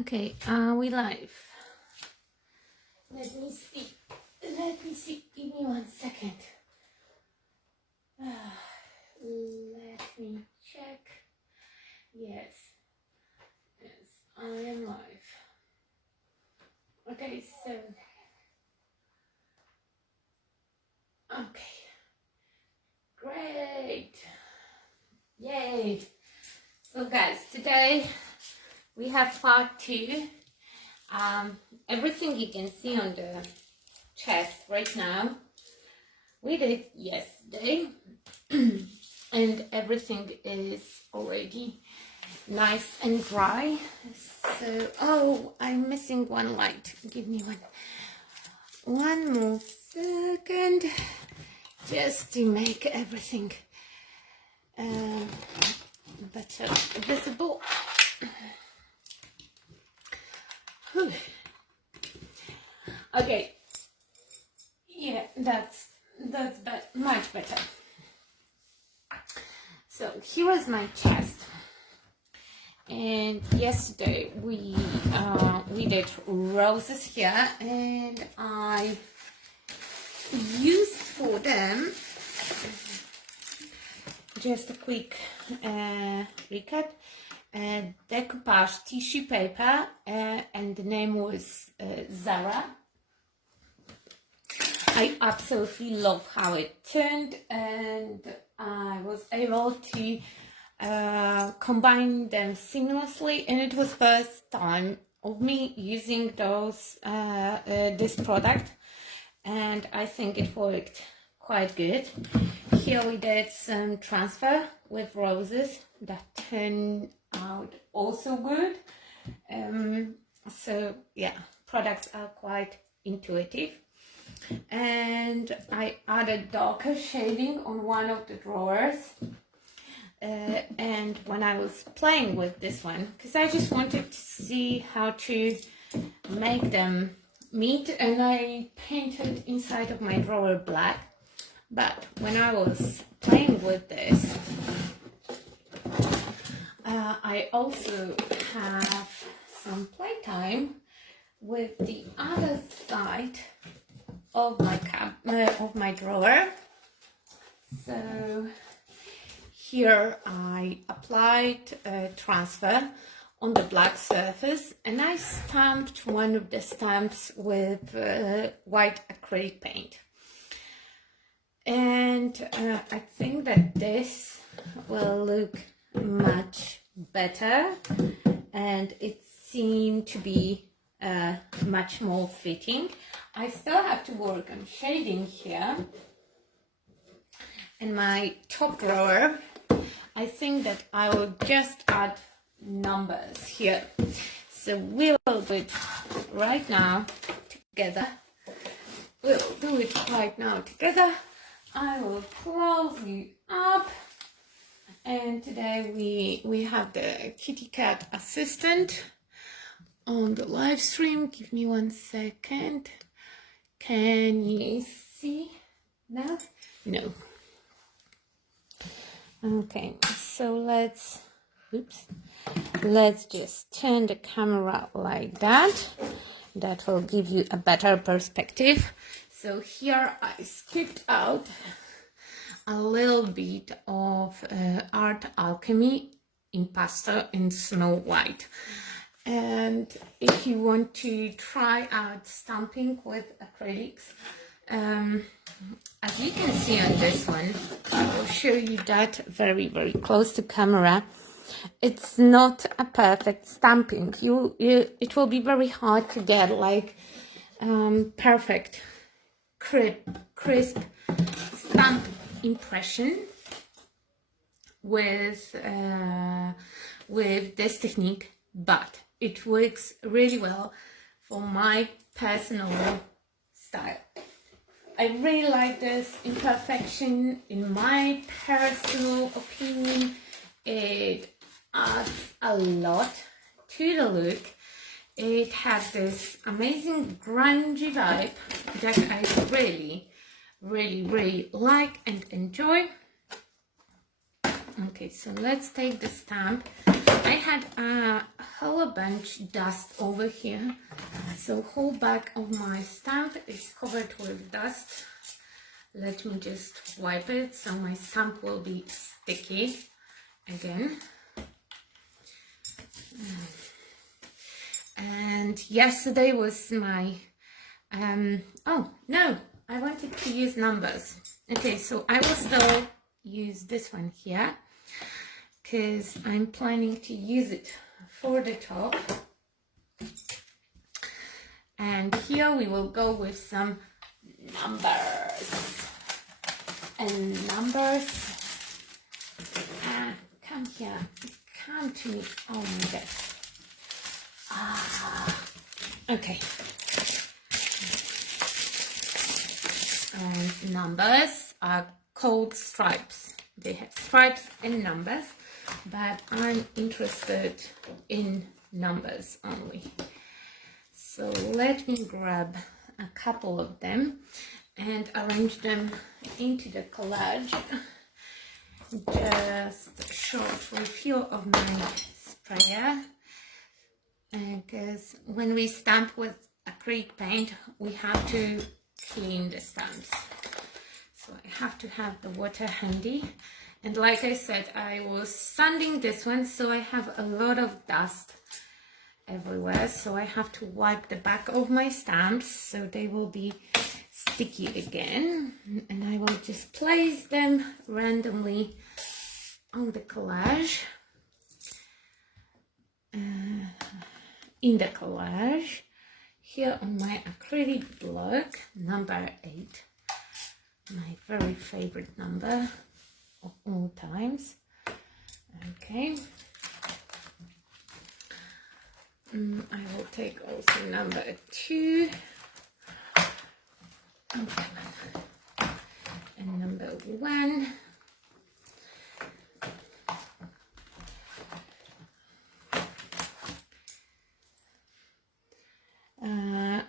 Okay, are we live? Let me see. Give me 1 second. Let me check. Yes, I am live. Okay, so. Okay. Great. Yay. So guys, today we have part 2. Everything you can see on the chest right now, we did yesterday, and everything is already nice and dry. So, oh, I'm missing one light. Give me one more second, just to make everything better visible. Whew. Okay, yeah, that's much better. So here is my chest, and yesterday we did roses here, and I used for them, just a quick recap, decoupage tissue paper, and the name was Zara. I absolutely love how it turned, and I was able to combine them seamlessly, and it was first time of me using this product, and I think it worked quite good. Here we did some transfer with roses that turned out also good. So yeah, products are quite intuitive. And I added darker shading on one of the drawers, and when I was playing with this one, because I just wanted to see how to make them meet, and I painted inside of my drawer black. But when I was playing with this, I also have some playtime with the other side of my drawer. So here I applied transfer on the black surface, and I stamped one of the stamps with white acrylic paint. And I think that this will look much better, and it seemed to be much more fitting. I still have to work on shading here. In my top drawer, I think that I will just add numbers here. So we will do it right now together. We'll do it right now together. I will close you up. And today we have the kitty cat assistant on the live stream. Give me 1 second. Can you see now? No. Okay, so let's just turn the camera like that. That will give you a better perspective. So here I skipped out a little bit of art alchemy in pastel in Snow White. And if you want to try out stamping with acrylics, as you can see on this one, I will show you that very, very close to camera. It's not a perfect stamping. It will be very hard to get like perfect, crisp stamp impression with this technique, but it works really well for my personal style. I really like this imperfection. In my personal opinion, it adds a lot to the look. It has this amazing grungy vibe that I really, really, really like and enjoy. Okay, so let's take the stamp I had a whole bunch dust over here, so whole back of my stamp is covered with dust. Let me just wipe it so my stamp will be sticky again. And yesterday was my oh no, I wanted to use numbers. Okay, so I will still use this one here because I'm planning to use it for the top. And here we will go with some numbers. And numbers, come here, come to me. Oh my god. Okay. And numbers are called stripes. They have stripes and numbers, but I'm interested in numbers only. So let me grab a couple of them and arrange them into the collage. Just a short review of my sprayer, because when we stamp with acrylic paint, we have to clean the stamps. So I have to have the water handy. And like I said, I was sanding this one, so I have a lot of dust everywhere. So I have to wipe the back of my stamps so they will be sticky again. And I will just place them randomly on the collage. In the collage. Here on my acrylic block, number 8. My very favorite number of all times. Okay. I will take also number 2. Okay. And number 1.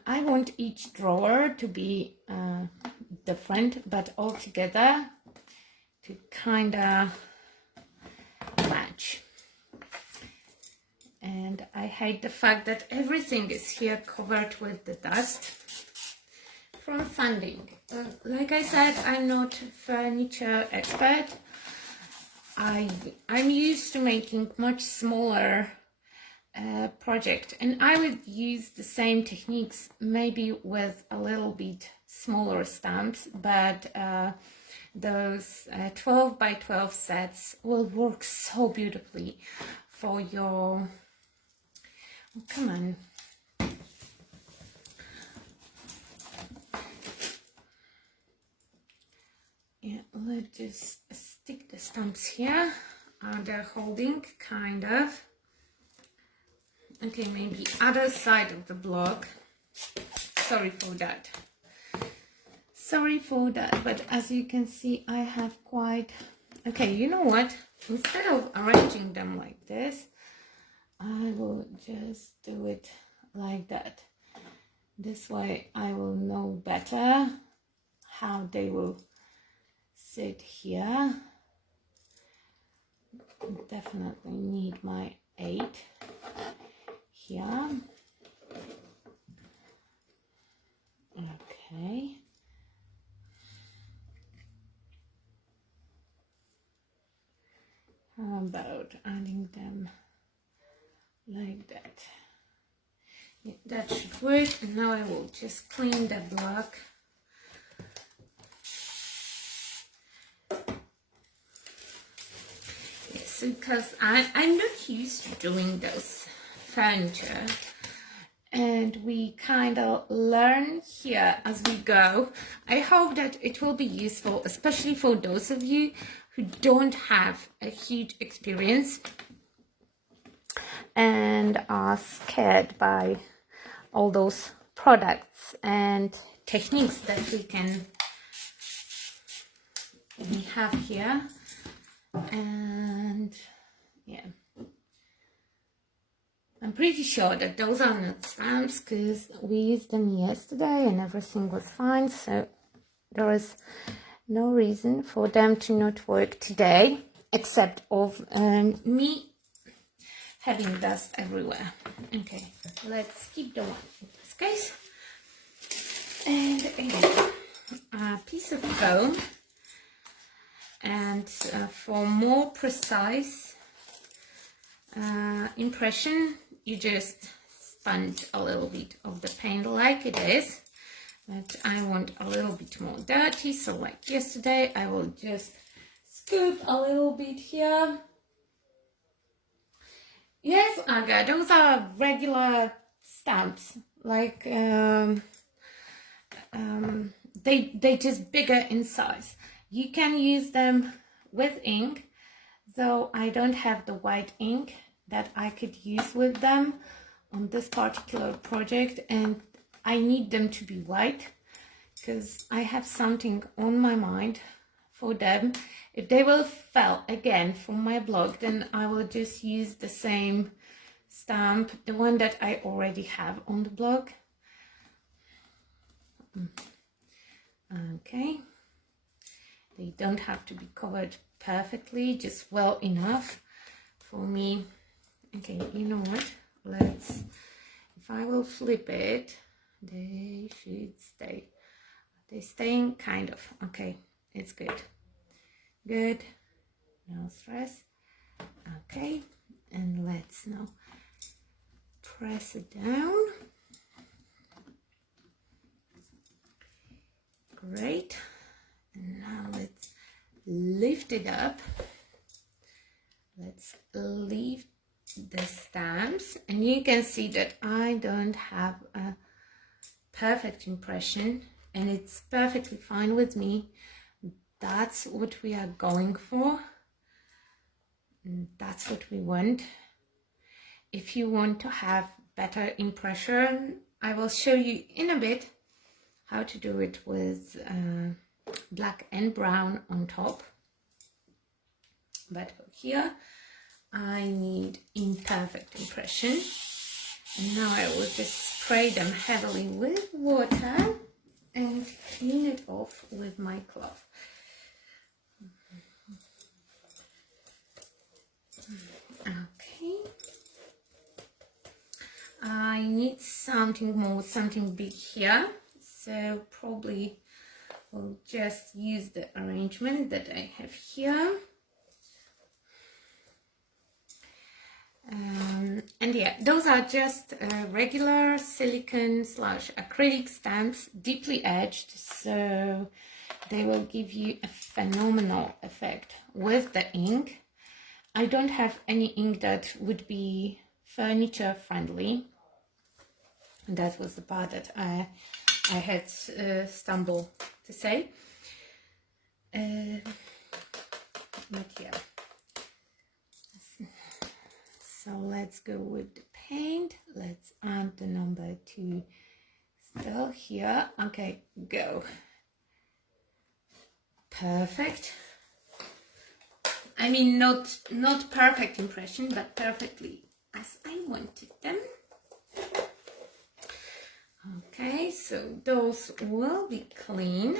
I want each drawer to be different, but all together to kind of match. And I hate the fact that everything is here covered with the dust from sanding. Like I said, I'm not a furniture expert. I'm used to making much smaller project, and I would use the same techniques, maybe with a little bit smaller stamps, but those 12 by 12 sets will work so beautifully for your, oh, come on. Yeah, let's just stick the stamps here. They're holding, kind of. Okay, maybe other side of the block. Sorry for that. Sorry for that, but as you can see, I have quite... Okay, you know what? Instead of arranging them like this, I will just do it like that. This way I will know better how they will sit here. Definitely need my 8 here. Okay. How about adding them like that? Yeah, that should work. And now I will just clean the block. Yes, because I'm not used to doing those furniture, and we kind of learn here as we go. I hope that it will be useful, especially for those of you who don't have a huge experience and are scared by all those products and techniques that we have here. And yeah, I'm pretty sure that those are not stamps because we used them yesterday and everything was fine, so there is no reason for them to not work today, except of me having dust everywhere. Okay, let's keep the one in this case. And again, a piece of foam. And for more precise impression, you just sponge a little bit of the paint like it is. But I want a little bit more dirty, so like yesterday, I will just scoop a little bit here. Yes, Olga, those are regular stamps, like they just bigger in size. You can use them with ink, though I don't have the white ink that I could use with them on this particular project, and I need them to be white because I have something on my mind for them. If they will fail again from my blog, then I will just use the same stamp, the one that I already have on the blog. Okay, they don't have to be covered perfectly, just well enough for me. Okay, you know what, let's, if I will flip it, they should stay. They're staying kind of. Okay, it's good. Good, no stress. Okay, and let's now press it down. Great, and now let's lift it up. Let's lift the stamps, and you can see that I don't have a perfect impression, and it's perfectly fine with me. That's what we are going for. That's what we want. If you want to have better impression, I will show you in a bit how to do it with black and brown on top. But here I need imperfect impression. And now I will just spray them heavily with water and clean it off with my cloth. Okay. I need something more, something big here. So probably we'll just use the arrangement that I have here. And yeah, those are just regular silicone / acrylic stamps, deeply edged, so they will give you a phenomenal effect with the ink. I don't have any ink that would be furniture friendly. That was the part that I had stumbled to say. But yeah. So let's go with the paint. Let's add the number 2 still here. Okay, go. Perfect. I mean, not perfect impression, but perfectly as I wanted them. Okay, so those will be clean-ish.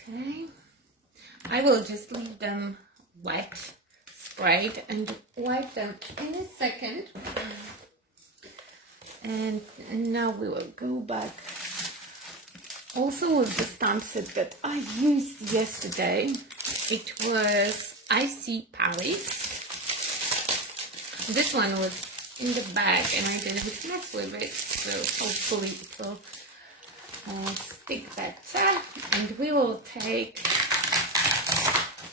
Okay, I will just leave them wet, sprayed, and wipe them in a second. And now we will go back also with the stamp set that I used yesterday. It was Icy Paris. This one was in the bag and I didn't mess with it, so hopefully it will stick better. And we will take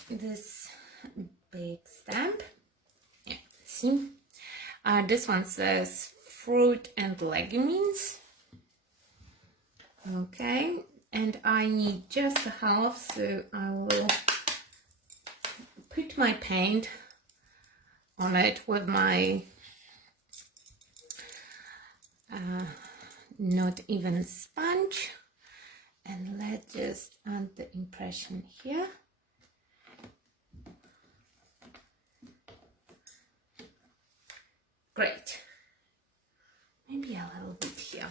this big stamp. Yeah, see? This one says fruit and legumes. Okay, and I need just a half, so I will put my paint on it with my not even sponge, and let's just add the impression here. Great. Maybe a little bit here.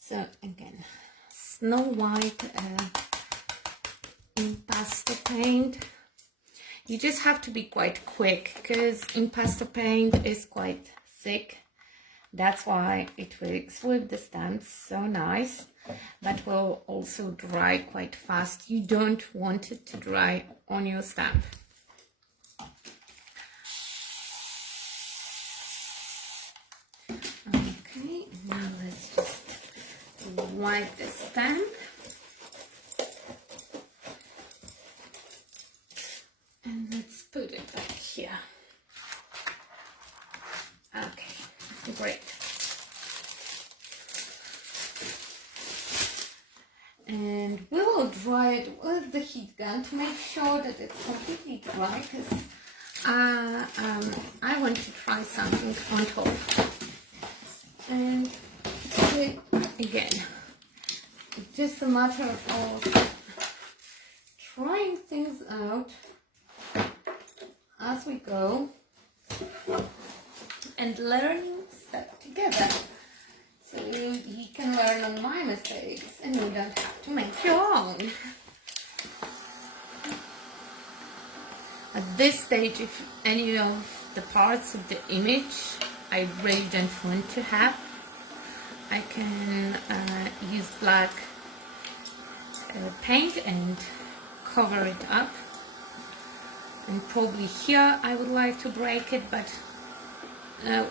So again, Snow White pastel paint. You just have to be quite quick because impasto paint is quite thick. That's why it works with the stamps so nice, but will also dry quite fast. You don't want it to dry on your stamp. Okay, now let's just wipe the stamp. And let's put it back here. Okay, great. And we will dry it with the heat gun to make sure that it's completely dry, because I want to try something on top. And again, it's just a matter of trying things out as we go and learning step together, so you can learn on my mistakes and you don't have to make your own. At this stage, if any of the parts of the image I really don't want to have, I can use black paint and cover it up. And probably here I would like to break it, but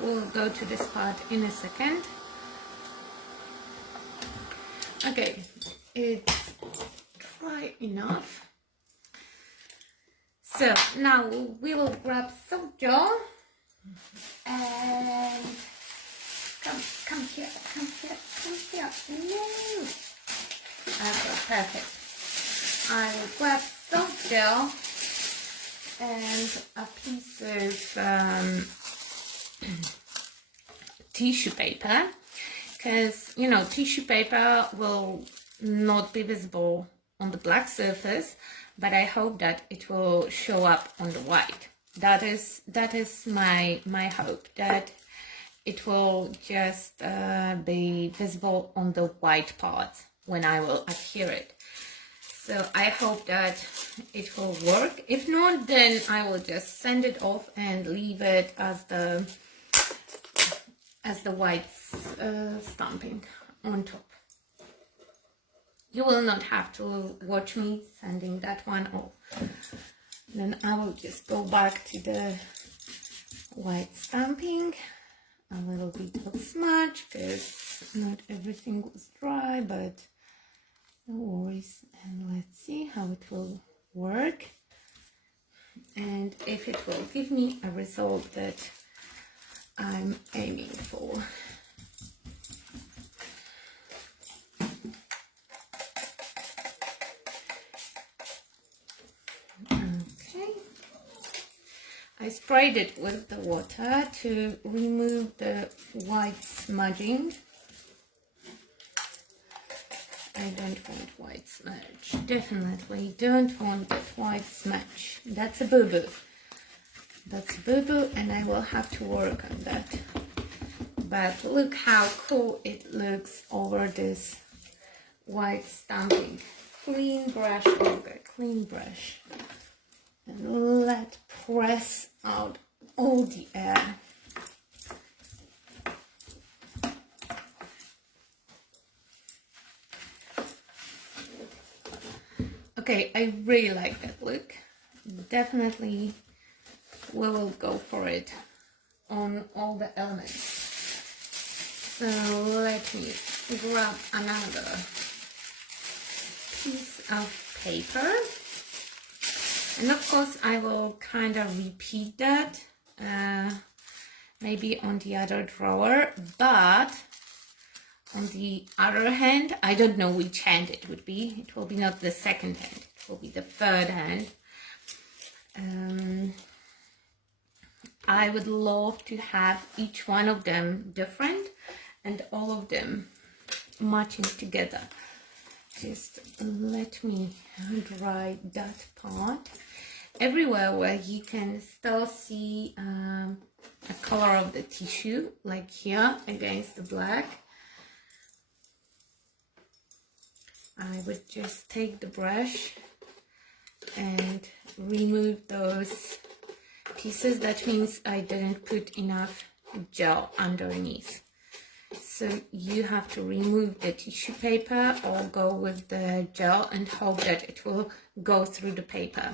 we'll go to this part in a second. Okay, it's dry enough. So now we will grab some gel and come here. No. Okay, perfect. I will grab some gel and a piece of tissue paper, because you know tissue paper will not be visible on the black surface, but I hope that it will show up on the white. That is my hope, that it will just be visible on the white part when I will adhere it. So I hope that it will work. If not, then I will just send it off and leave it as the white stamping on top. You will not have to watch me sending that one off. Then I will just go back to the white stamping. A little bit of smudge, because not everything was dry, but no worries. And let's see how it will work and if it will give me a result that I'm aiming for. Okay, I sprayed it with the water to remove the white smudging. I don't want white smudge. Definitely don't want that white smudge. That's a boo-boo. That's a boo-boo, and I will have to work on that. But look how cool it looks over this white stamping. Clean brush, Olga, clean brush. And let's press out all the air. Okay, I really like that look. Definitely we will go for it on all the elements. So let me grab another piece of paper. And of course I will kind of repeat that maybe on the other drawer, but on the other hand, I don't know which hand it would be. It will be not the second hand, it will be the third hand. I would love to have each one of them different and all of them matching together. Just let me dry that part. Everywhere where you can still see a color of the tissue, like here against the black, I would just take the brush and remove those pieces. That means I didn't put enough gel underneath. So you have to remove the tissue paper or go with the gel and hope that it will go through the paper.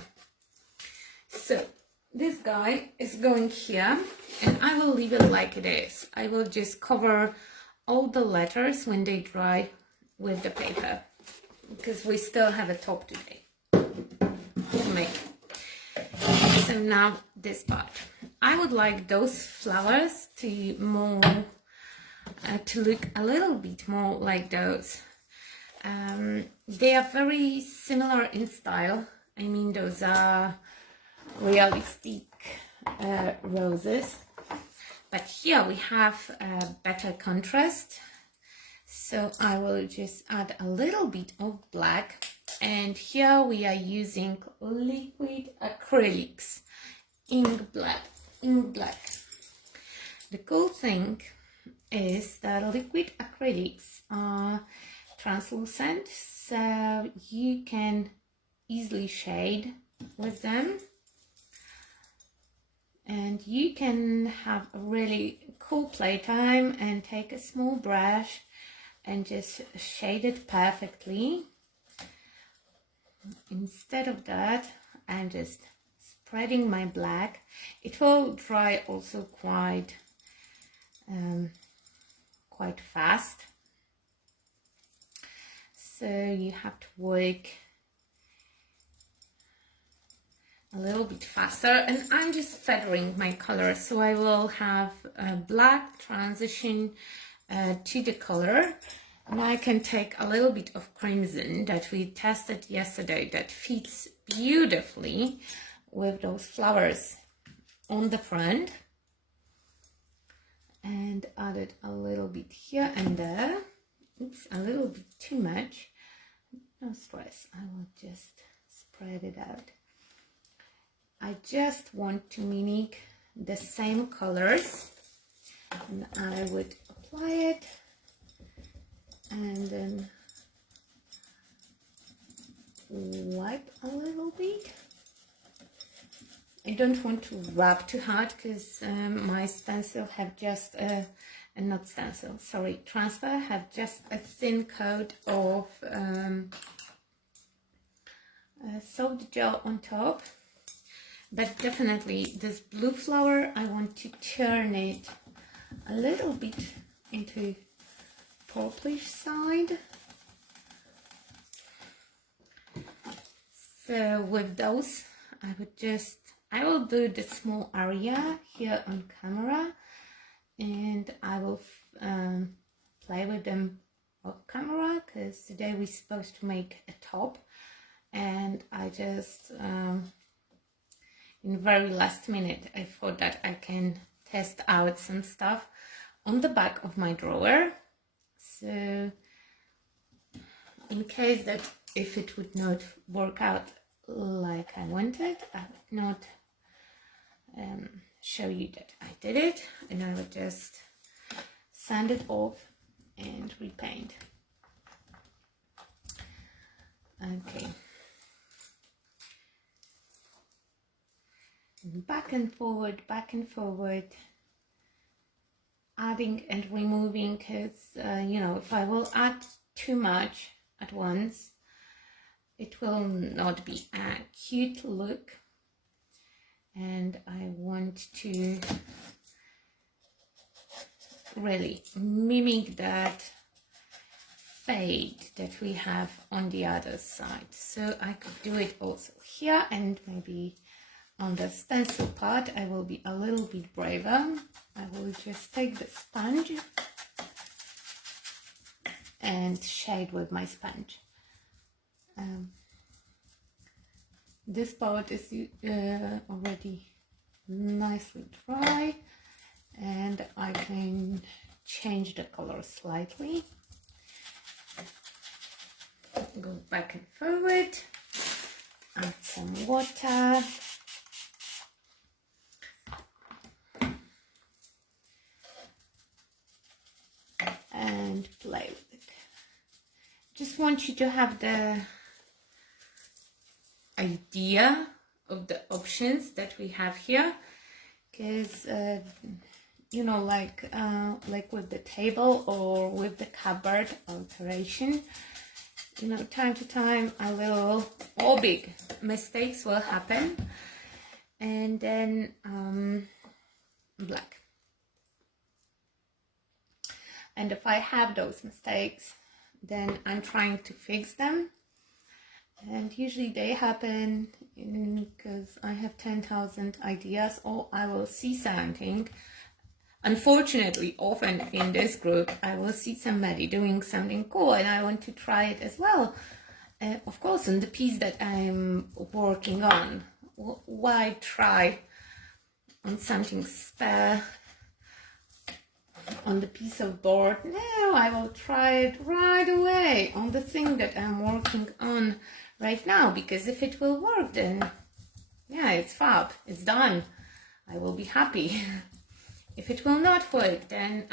So this guy is going here, and I will leave it like it is. I will just cover all the letters when they dry with the paper, because we still have a top today to make. So now this part. I would like those flowers to look a little bit more like those. They are very similar in style. I mean, those are realistic roses, but here we have a better contrast. So I will just add a little bit of black, and here we are using liquid acrylics in black. The cool thing is that liquid acrylics are translucent, so you can easily shade with them, and you can have a really cool playtime and take a small brush and just shade it perfectly. Instead of that, I'm just spreading my black. It will dry also quite fast, so you have to work a little bit faster. And I'm just feathering my color, so I will have a black transition to the color. And I can take a little bit of crimson that we tested yesterday that fits beautifully with those flowers on the front, and add it a little bit here and there. It's a little bit too much. No stress, I will just spread it out. I just want to mimic the same colors, and I would apply it and then wipe a little bit. I don't want to rub too hard because my stencil have just not stencil, sorry, transfer have just a thin coat of soft gel on top. But definitely this blue flower, I want to turn it a little bit into purplish side. So with those, I will do the small area here on camera, and I will play with them off camera, because today we're supposed to make a top, and I just in very last minute I thought that I can test out some stuff on the back of my drawer. So in case that if it would not work out like I wanted, I would not show you that I did it, and I would just sand it off and repaint. Okay. Back and forward, adding and removing, because you know, if I will add too much at once, it will not be a cute look, and I want to really mimic that fade that we have on the other side. So I could do it also here, and maybe on the stencil part I will be a little bit braver. I will just take the sponge and shade with my sponge. This part is already nicely dry, and I can change the color slightly. Go back and forward, add some water. And play with it. Just want you to have the idea of the options that we have here, because you know, like with the table or with the cupboard alteration, you know, time to time a little or big mistakes will happen. And then black. And if I have those mistakes, then I'm trying to fix them. And usually they happen because I have 10,000 ideas, or I will see something. Unfortunately, often in this group, I will see somebody doing something cool and I want to try it as well. Of course, on the piece that I'm working on. Why try on something spare on the piece of board? No, I will try it right away on the thing that I'm working on right now, because if it will work, then yeah, it's fab, it's done, I will be happy. If it will not work, then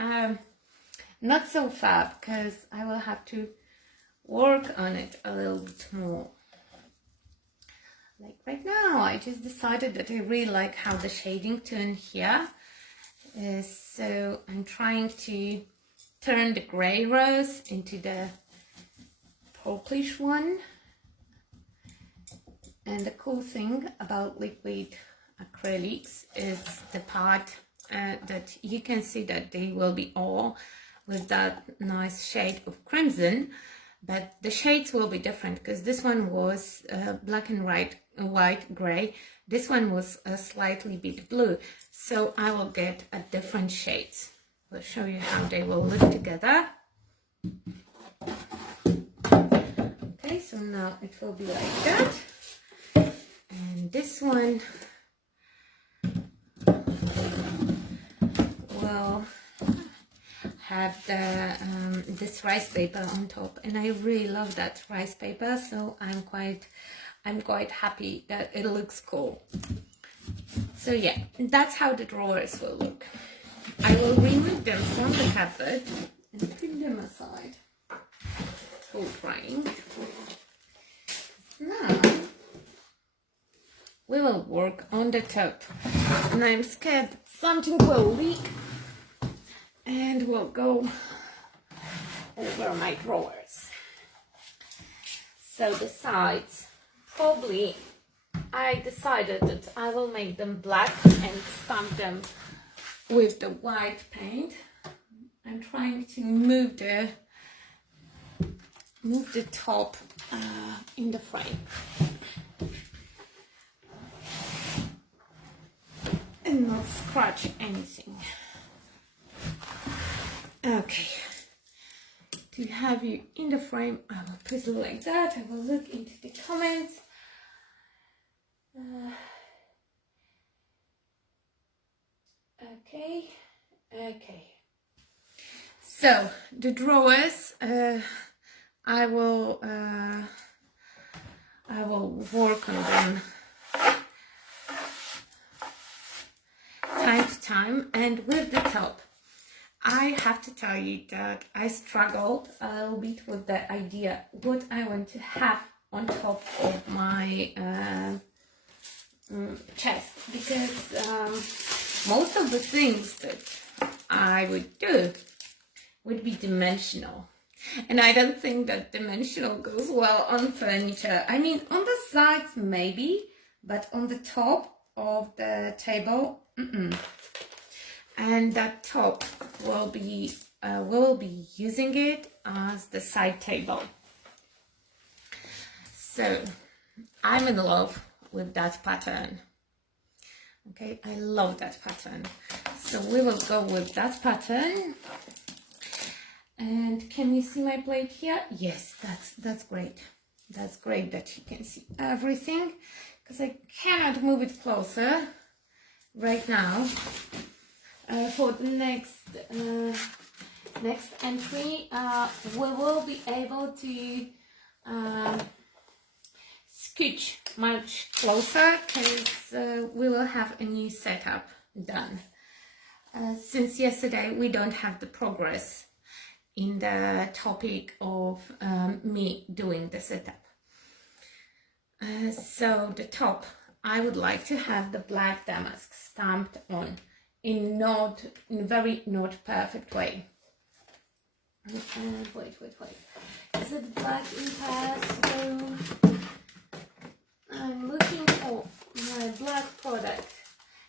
not so fab, because I will have to work on it a little bit more. Like right now, I just decided that I really like how the shading turned here. So I'm trying to turn the grey rose into the purplish one. And the cool thing about liquid acrylics is the part that you can see that they will be all with that nice shade of crimson. But the shades will be different, because this one was black and white gray. This one was a slightly bit blue. So I will get a different shades. I'll show you how they will look together. Okay, so now it will be like that. And this one will have the this rice paper on top, and I really love that rice paper, so I'm quite happy that it looks cool. So yeah, that's how the drawers will look. I will remove them from the cupboard and put them aside for drying. Now we will work on the top, and I'm scared that something will leak and will go over my drawers. So the sides, probably I decided that I will make them black and stamp them with the white paint. I'm trying to move the top in the frame and not scratch anything. Okay, to have you in the frame, I will put it like that. I will look into the comments. Okay. So the drawers, I will work on them time to time. And with the top, I have to tell you that I struggled a little bit with the idea what I want to have on top of my chest, because most of the things that I would do would be dimensional, and I don't think that dimensional goes well on furniture. I mean, on the sides maybe, but on the top of the table, and that top will be using it as the side table. So I'm in love with that pattern. Okay, I love that pattern. So we will go with that pattern. And can you see my plate here? Yes, that's great. That's great that you can see everything, because I cannot move it closer right now. For the next entry, we will be able to scooch much closer, because we will have a new setup done. Since yesterday we don't have the progress in the topic of me doing the setup. So the top, I would like to have the black damask stamped on in very not perfect way. Wait. Is it black encompass? I'm looking for my black product,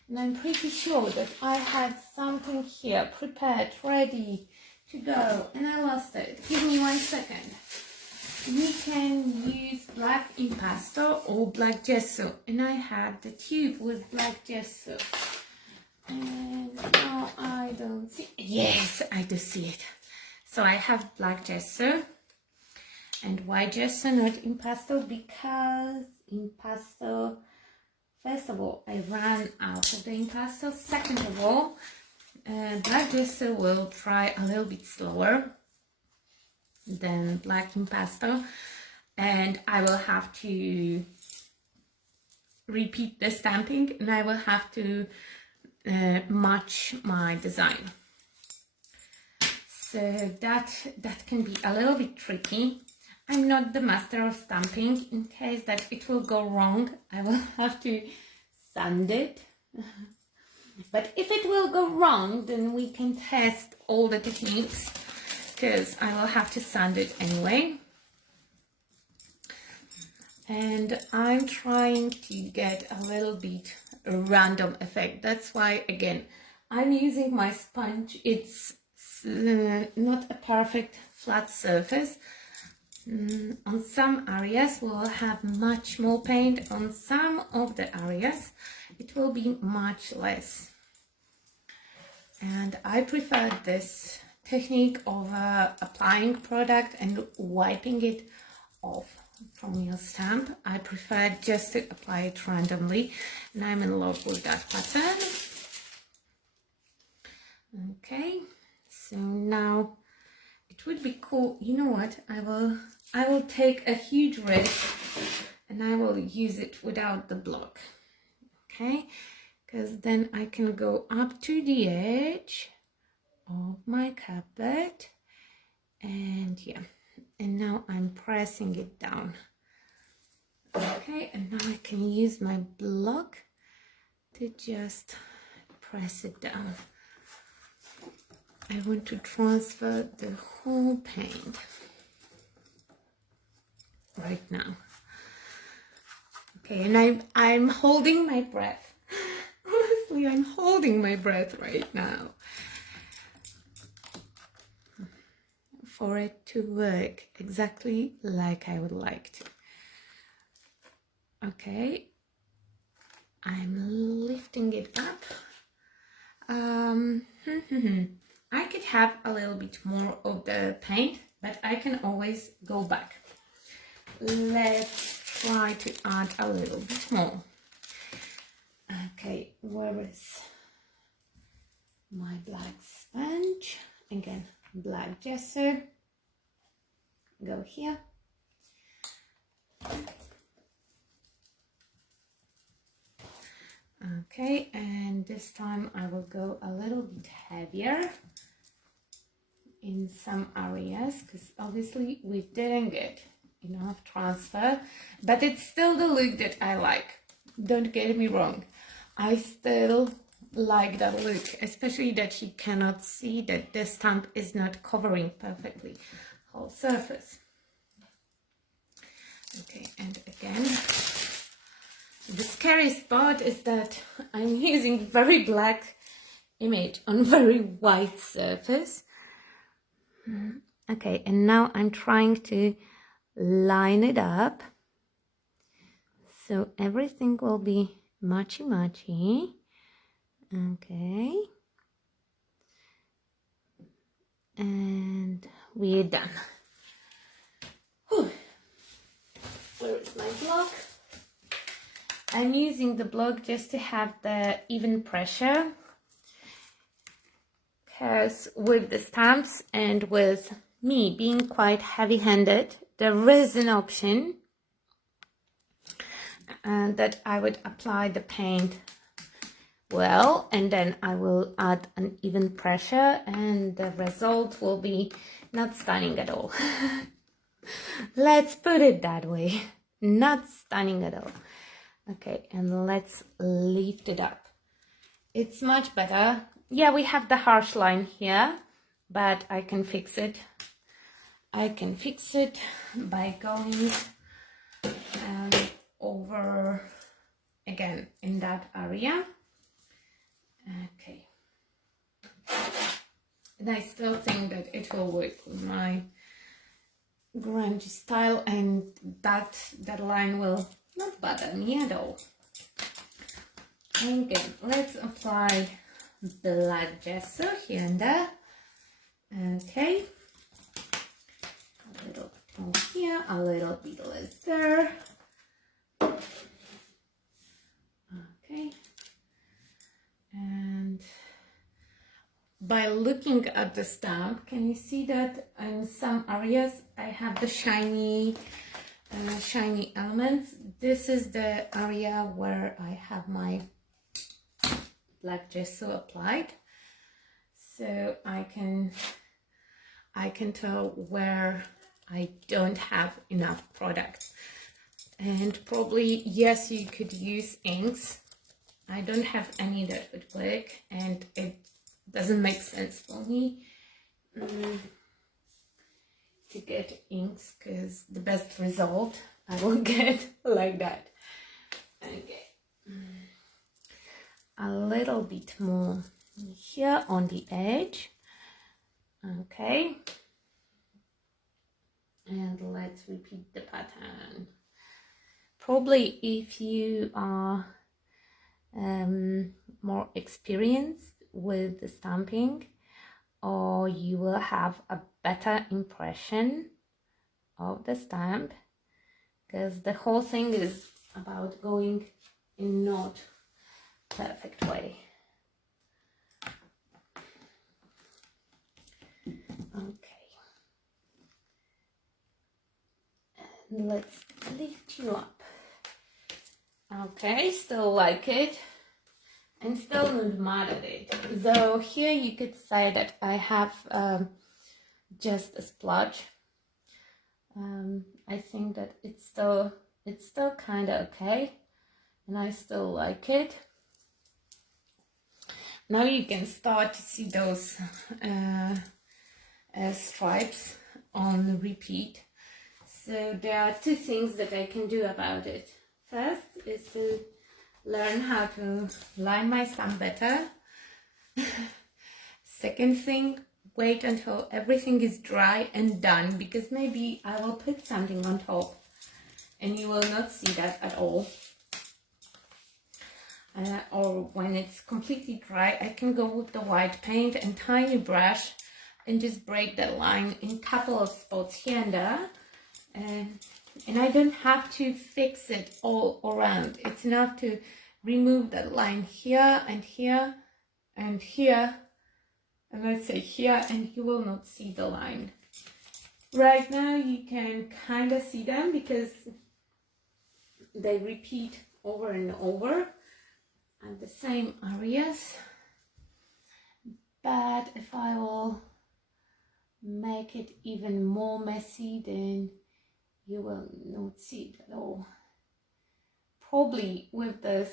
and I'm pretty sure that I had something here prepared, ready to go, and I lost it. Give me 1 second. You can use black impasto or black gesso, and I had the tube with black gesso, and now I don't see it. Yes, I do see it. So I have black gesso. And why gesso, not impasto? Because impasto, first of all, I ran out of the impasto. Second of all, black gesso will dry a little bit slower than black impasto, and I will have to repeat the stamping, and I will have to match my design. So that can be a little bit tricky. I'm not the master of stamping. In case that it will go wrong, I will have to sand it. But if it will go wrong, then we can test all the techniques, because I will have to sand it anyway. And I'm trying to get a little bit a random effect. That's why, again, I'm using my sponge. It's not a perfect flat surface. On some areas we'll have much more paint, on some of the areas it will be much less, and I prefer this technique of applying product and wiping it off from your stamp. I prefer just to apply it randomly, and I'm in love with that pattern. Okay, so now it would be cool. You know what? I will take a huge risk, and I will use it without the block. Okay, because then I can go up to the edge of my carpet, and yeah, and now I'm pressing it down. Okay, and now I can use my block to just press it down. I want to transfer the whole paint right now. Okay, and I'm holding my breath. Honestly, I'm holding my breath right now for it to work exactly like I would like to. Okay, I'm lifting it up. I could have a little bit more of the paint, but I can always go back. Let's try to add a little bit more. Okay, where is my black sponge? Again, black gesso. Go here. Okay, and this time I will go a little bit heavier in some areas, because obviously we didn't get enough transfer, but it's still the look that I like. Don't get me wrong, I still like that look, especially that you cannot see that the stamp is not covering perfectly whole surface. Okay, and again, the scariest part is that I'm using very black image on very white surface. Okay, and now I'm trying to line it up so everything will be matchy. Okay, and we're done. Whew. Where is my block? I'm using the block just to have the even pressure, because with the stamps and with me being quite heavy-handed, there is an option that I would apply the paint well, and then I will add an even pressure, and the result will be not stunning at all. Let's put it that way. Not stunning at all. Okay, and let's lift it up. It's much better. Yeah, we have the harsh line here, but I can fix it. I can fix it by going over again in that area. Okay. And I still think that it will work with my grungy style, and that line will not bother me at all. And again, let's apply black gesso here and there. Okay. A little bit more here, a little bit less there. Okay. And by looking at the stamp, can you see that in some areas I have the shiny elements? This is the area where I have my black gesso applied, so I can tell where I don't have enough product. And probably, yes, you could use inks. I don't have any that would work, and it doesn't make sense for me to get inks, because the best result I will get like that. Okay, a little bit more here on the edge. Okay, and let's repeat the pattern. Probably if you are more experienced with the stamping, or you will have a better impression of the stamp, because the whole thing is about going in not perfect way. Okay, and let's lift you up. Okay, still like it, and still not mad at it. So here you could say that I have just a splotch. I think that it's still kind of okay, and I still like it. Now you can start to see those stripes on repeat. So there are two things that I can do about it. First is to learn how to line my stamp better. Second thing, wait until everything is dry and done, because maybe I will put something on top and you will not see that at all. Or when it's completely dry, I can go with the white paint and tiny brush and just break that line in a couple of spots here and there. And I don't have to fix it all around. It's enough to remove that line here and here and here, and let's say here, and you will not see the line. Right now you can kind of see them because they repeat over and over at the same areas. But if I will make it even more messy, then you will not see it at all. Probably with this,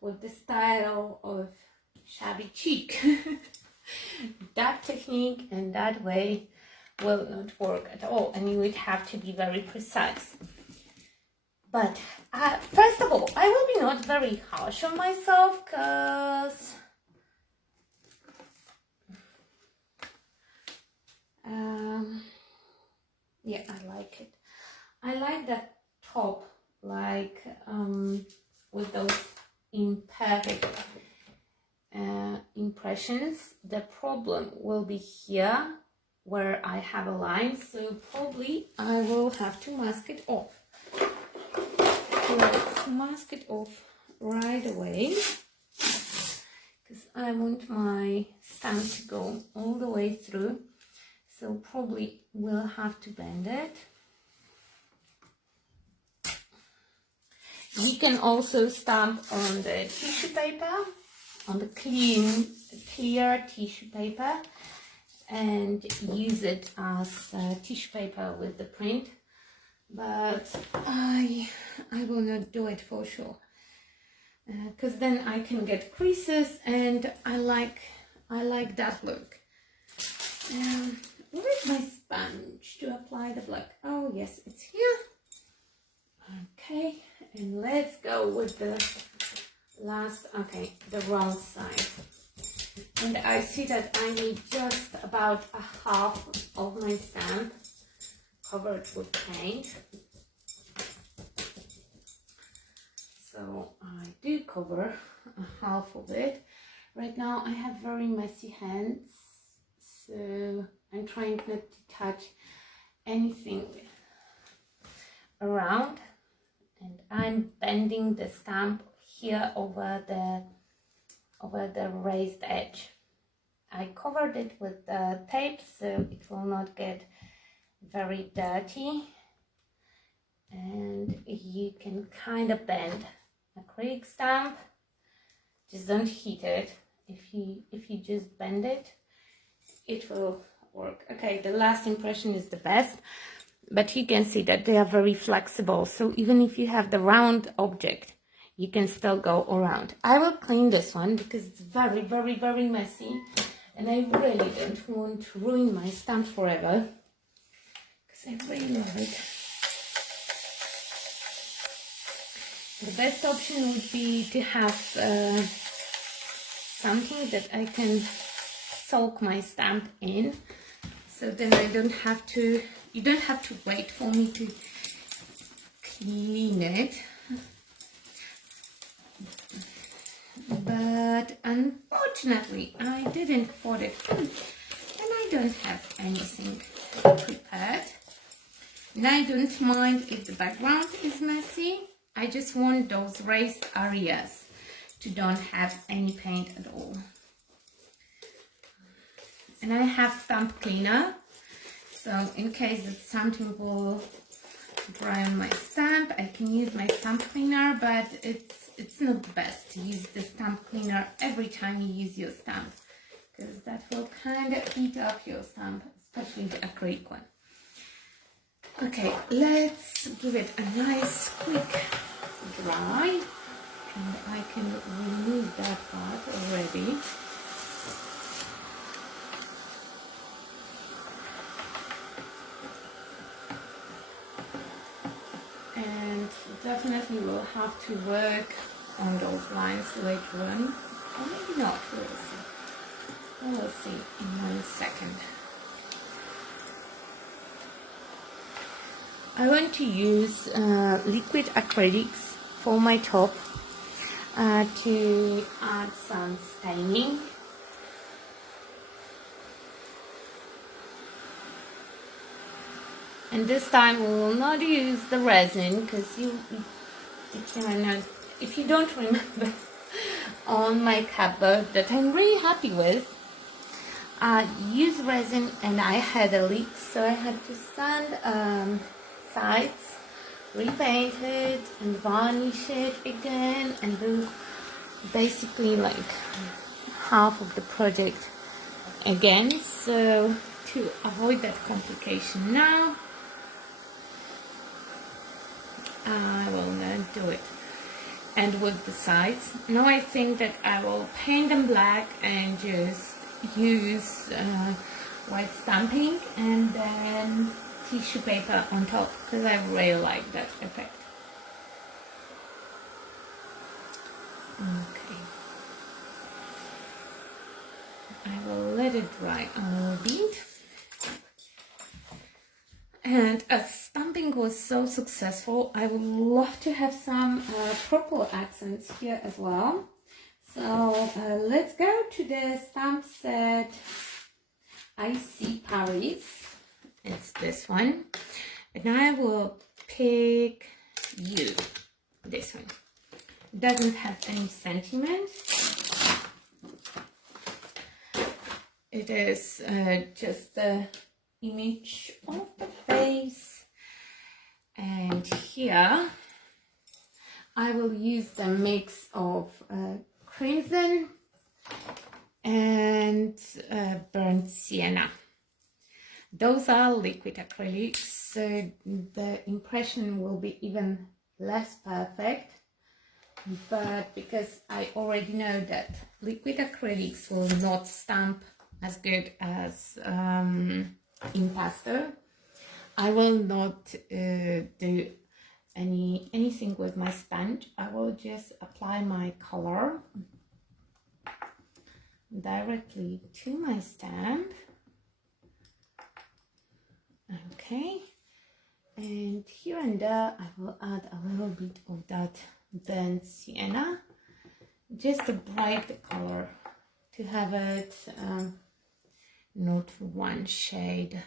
with the style of shabby chic, that technique and that way will not work at all, and you would have to be very precise. But first of all, I will be not very harsh on myself, because yeah, I like it. I like that top, like with those imperfect impressions. The problem will be here where I have a line, so probably I will have to mask it off. Let's mask it off right away, because I want my stamp to go all the way through. So probably we'll have to bend it. You can also stamp on the tissue paper, on the clear tissue paper, and use it as tissue paper with the print. but I will not do it for sure, because then I can get creases, and I like that look. Where is my sponge to apply the black? Oh yes, it's here. Okay, and let's go with the last, okay, the wrong side. And I see that I need just about a half of my stamp covered with paint. So I do cover a half of it. Right now I have very messy hands, so I'm trying not to touch anything around, and I'm bending the stamp here over the raised edge. I covered it with tape so it will not get very dirty, and you can kind of bend acrylic stamp. Just don't heat it. If you just bend it, it will work. Okay, the last impression is the best, but you can see that they are very flexible, so even if you have the round object, you can still go around. I will clean this one because it's very, very, very messy, and I really don't want to ruin my stamp forever, because I really love it. The best option would be to have something that I can soak my stamp in, so then I don't have to, you don't have to wait for me to clean it. But unfortunately I didn't thought it through, and I don't have anything prepared. And I don't mind if the background is messy. I just want those raised areas to don't have any paint at all. And I have stamp cleaner, so in case that something will dry on my stamp, I can use my stamp cleaner, but it's not the best to use the stamp cleaner every time you use your stamp, because that will kind of eat up your stamp, especially the acrylic one. Okay, let's give it a nice quick dry, and I can remove that part already. And definitely will have to work on those lines later on, or maybe not, we'll see. We'll see in 1 second. I want to use liquid acrylics for my top to add some staining. And this time we will not use the resin, because if you don't remember on my cupboard that I'm really happy with, I used resin and I had a leak, so I had to sand sides, repaint it and varnish it again, and do basically like half of the project again. So to avoid that complication now, I will not do it. And with the sides, now I think that I will paint them black and just use white stamping and then tissue paper on top, because I really like that effect. Okay, I will let it dry a little bit. And as stamping was so successful, I would love to have some purple accents here as well. So let's go to the stamp set I See Paris. It's this one. And I will pick you. This one. It doesn't have any sentiment. It is just the image of the face, and here I will use the mix of crimson and burnt sienna. Those are liquid acrylics, so the impression will be even less perfect. But because I already know that liquid acrylics will not stamp as good as impasto, I will not do anything with my sponge. I will just apply my color directly to my stamp. Okay, and here and there I will add a little bit of that burnt sienna, just to brighten the color, to have it not one shade.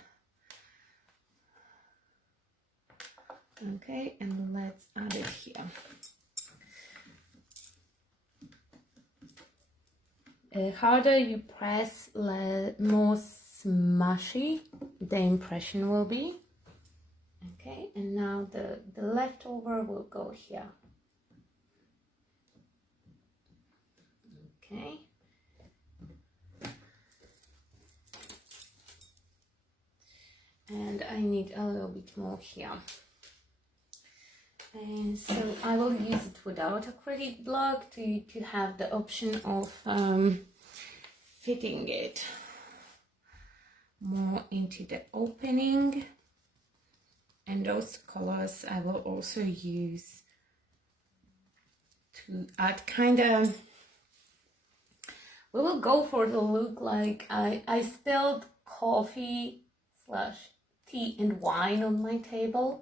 Okay, and let's add it here. The harder you press, more smushy the impression will be. Okay, and now the leftover will go here. Okay. And I need a little bit more here. And so I will use it without acrylic block to have the option of fitting it more into the opening. And those colors I will also use to add kind of, we will go for the look like I spilled coffee / tea and wine on my table.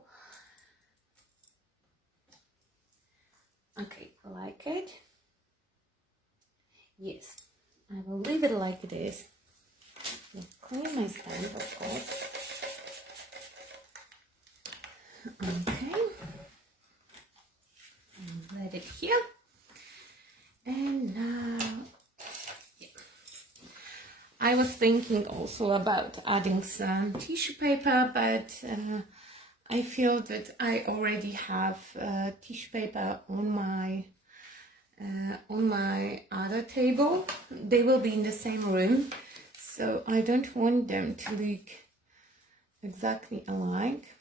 Okay, like it. Yes, I will leave it like it is. I'll clean my stand, of course. Okay, and let it here. And now, yeah. I was thinking also about adding some tissue paper, but I feel that I already have tissue paper on my other table. They will be in the same room, so I don't want them to look exactly alike.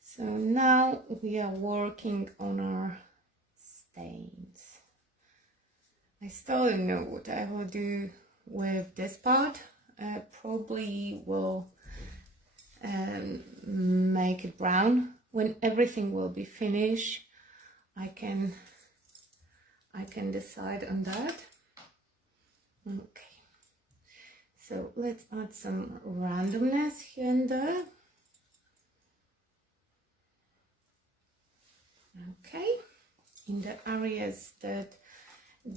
So now we are working on our stains. I still don't know what I will do with this part. I probably will make it brown. When everything will be finished, I can decide on that. Okay, so let's add some randomness here and there. Okay, in the areas that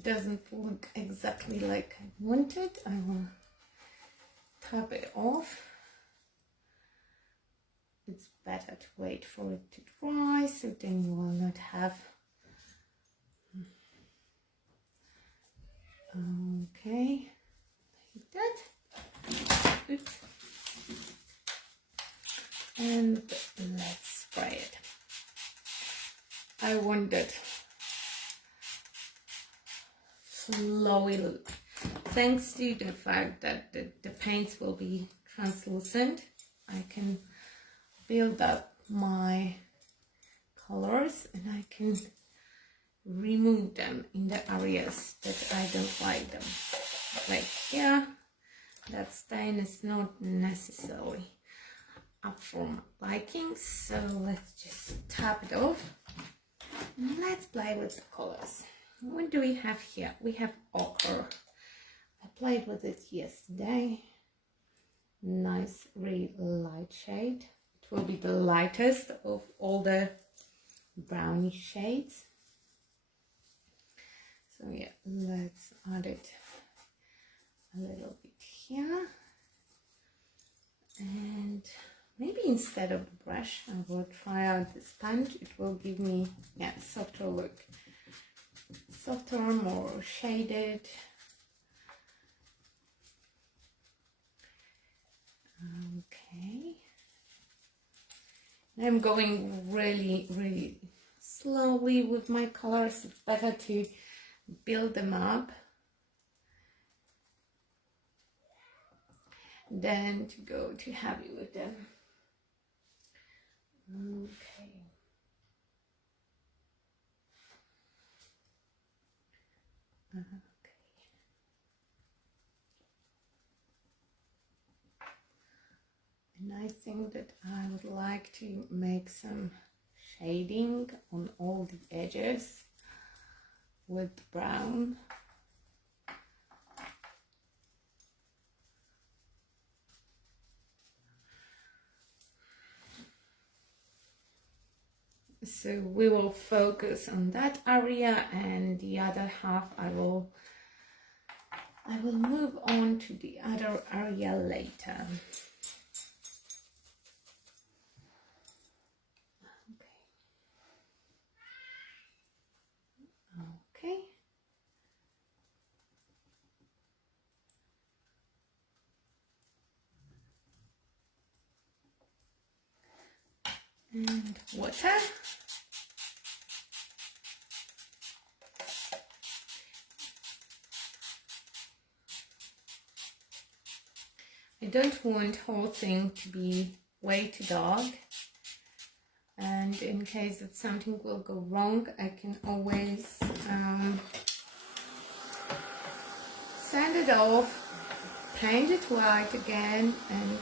doesn't look exactly like I wanted, I will tap it off. It's better to wait for it to dry, so then you will not have. Okay, like that. Oops. And let's spray it. I want that flowy look. Thanks to the fact that the paints will be translucent, I can build up my colors and I can remove them in the areas that I don't like them. Like here, that stain is not necessarily up for my liking, so let's just tap it off. Let's play with the colors. What do we have here? We have ochre. I played with it yesterday. Nice, really light shade. It will be the lightest of all the brownish shades. So yeah, let's add it a little bit here. And maybe instead of the brush, I will try out the sponge. It will give me, yeah, softer look. Softer, more shaded. Okay. I'm going really slowly with my colors. It's better to build them up. than to go too heavy with them. Okay. And I think that I would like to make some shading on all the edges with brown. So we will focus on that area, and the other half I will move on to the other area later. Okay. And water. I don't want whole thing to be way too dark, and in case that something will go wrong, I can always sand it off, paint it white again, and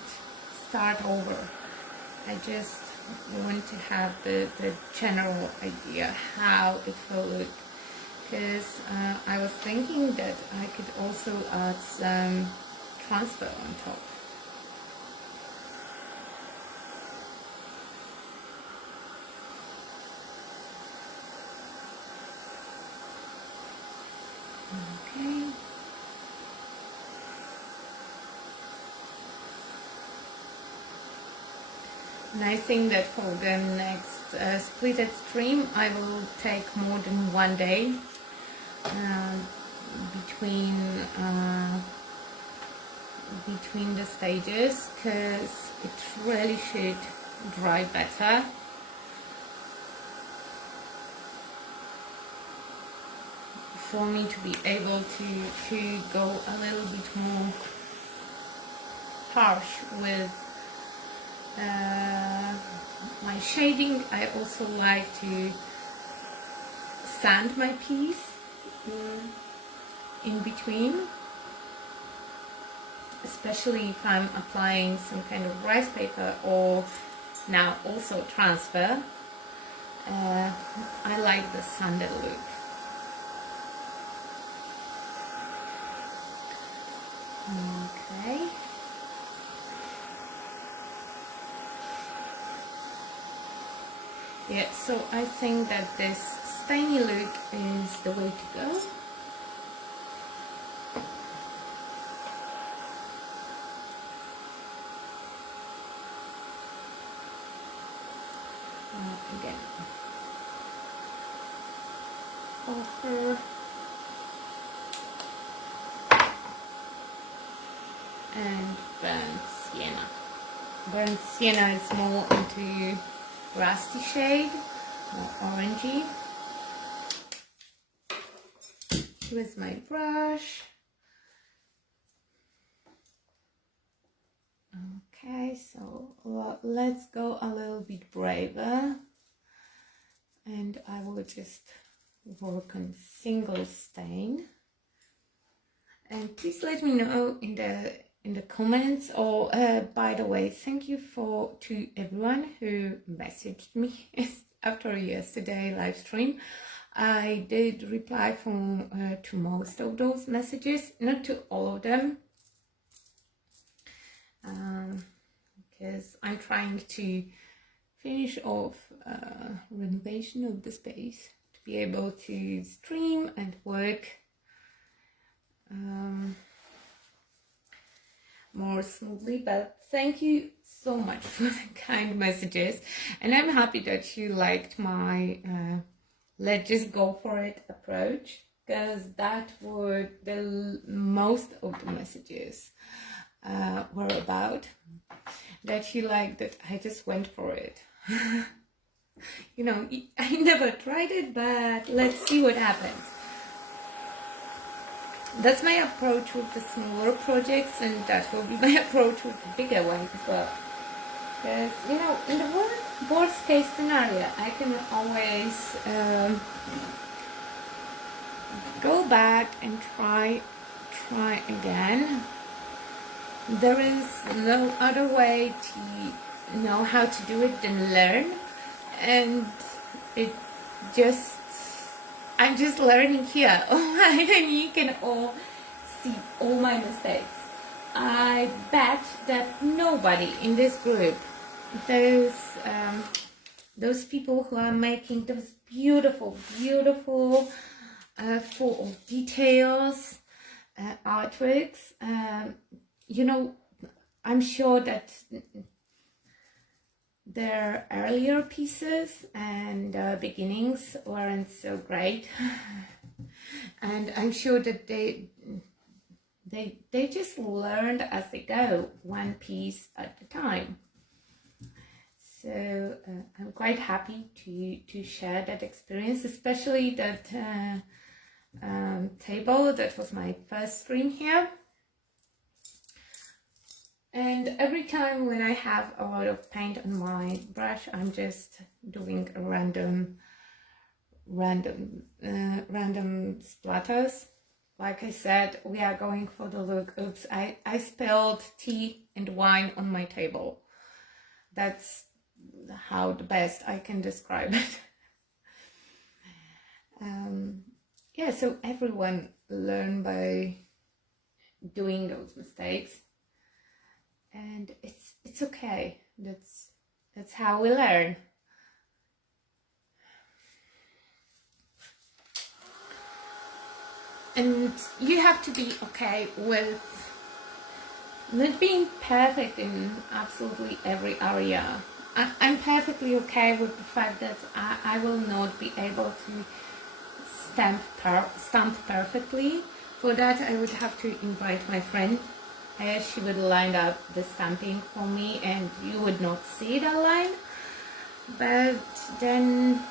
start over. I just want to have the general idea how it will look, because I was thinking that I could also add some transfer on top. Okay. And I think that for the next splitted stream, I will take more than 1 day between the stages, because it really should dry better. For me to be able to go a little bit more harsh with my shading. I also like to sand my piece in between, especially if I'm applying some kind of rice paper or now also transfer. I like the sanded look. Okay. Yeah, so I think that this stainy look is the way to go. Again, ochre and burnt sienna. Burnt sienna is more into rusty shade, more orangey. With my brush. Okay, so let's go a little bit braver, and I will just work on single stain. And please let me know in the comments, or by the way, thank you to everyone who messaged me after yesterday live stream. I did reply to most of those messages, not to all of them, because I'm trying to finish off renovation of the space to be able to stream and work more smoothly. But thank you so much for the kind messages, and I'm happy that you liked my let's just go for it approach, because that were the most of the messages were about that you liked that I just went for it. You know, I never tried it, but let's see what happens. That's my approach with the smaller projects, and that will be my approach with the bigger ones as well. Because, you know, in the worst case scenario, I can always go back and try again. There is no other way to know how to do it than learn, and I'm just learning here. And you can all see all my mistakes. I bet that nobody in this group, those people who are making those beautiful, full of details, artworks, you know, I'm sure that their earlier pieces and beginnings weren't so great, and I'm sure that they just learned as they go, one piece at a time. So I'm quite happy to share that experience, especially that table that was my first screen here. And every time when I have a lot of paint on my brush, I'm just doing a random splatters. Like I said, we are going for the look. Oops, I spilled tea and wine on my table. That's how the best I can describe it. Yeah, so everyone learn by doing those mistakes. And it's okay. That's how we learn. And you have to be okay with not being perfect in absolutely every area. I'm perfectly okay with the fact that I will not be able to stamp perfectly. For that, I would have to invite my friend. She would line up the stamping for me, and you would not see that line. But then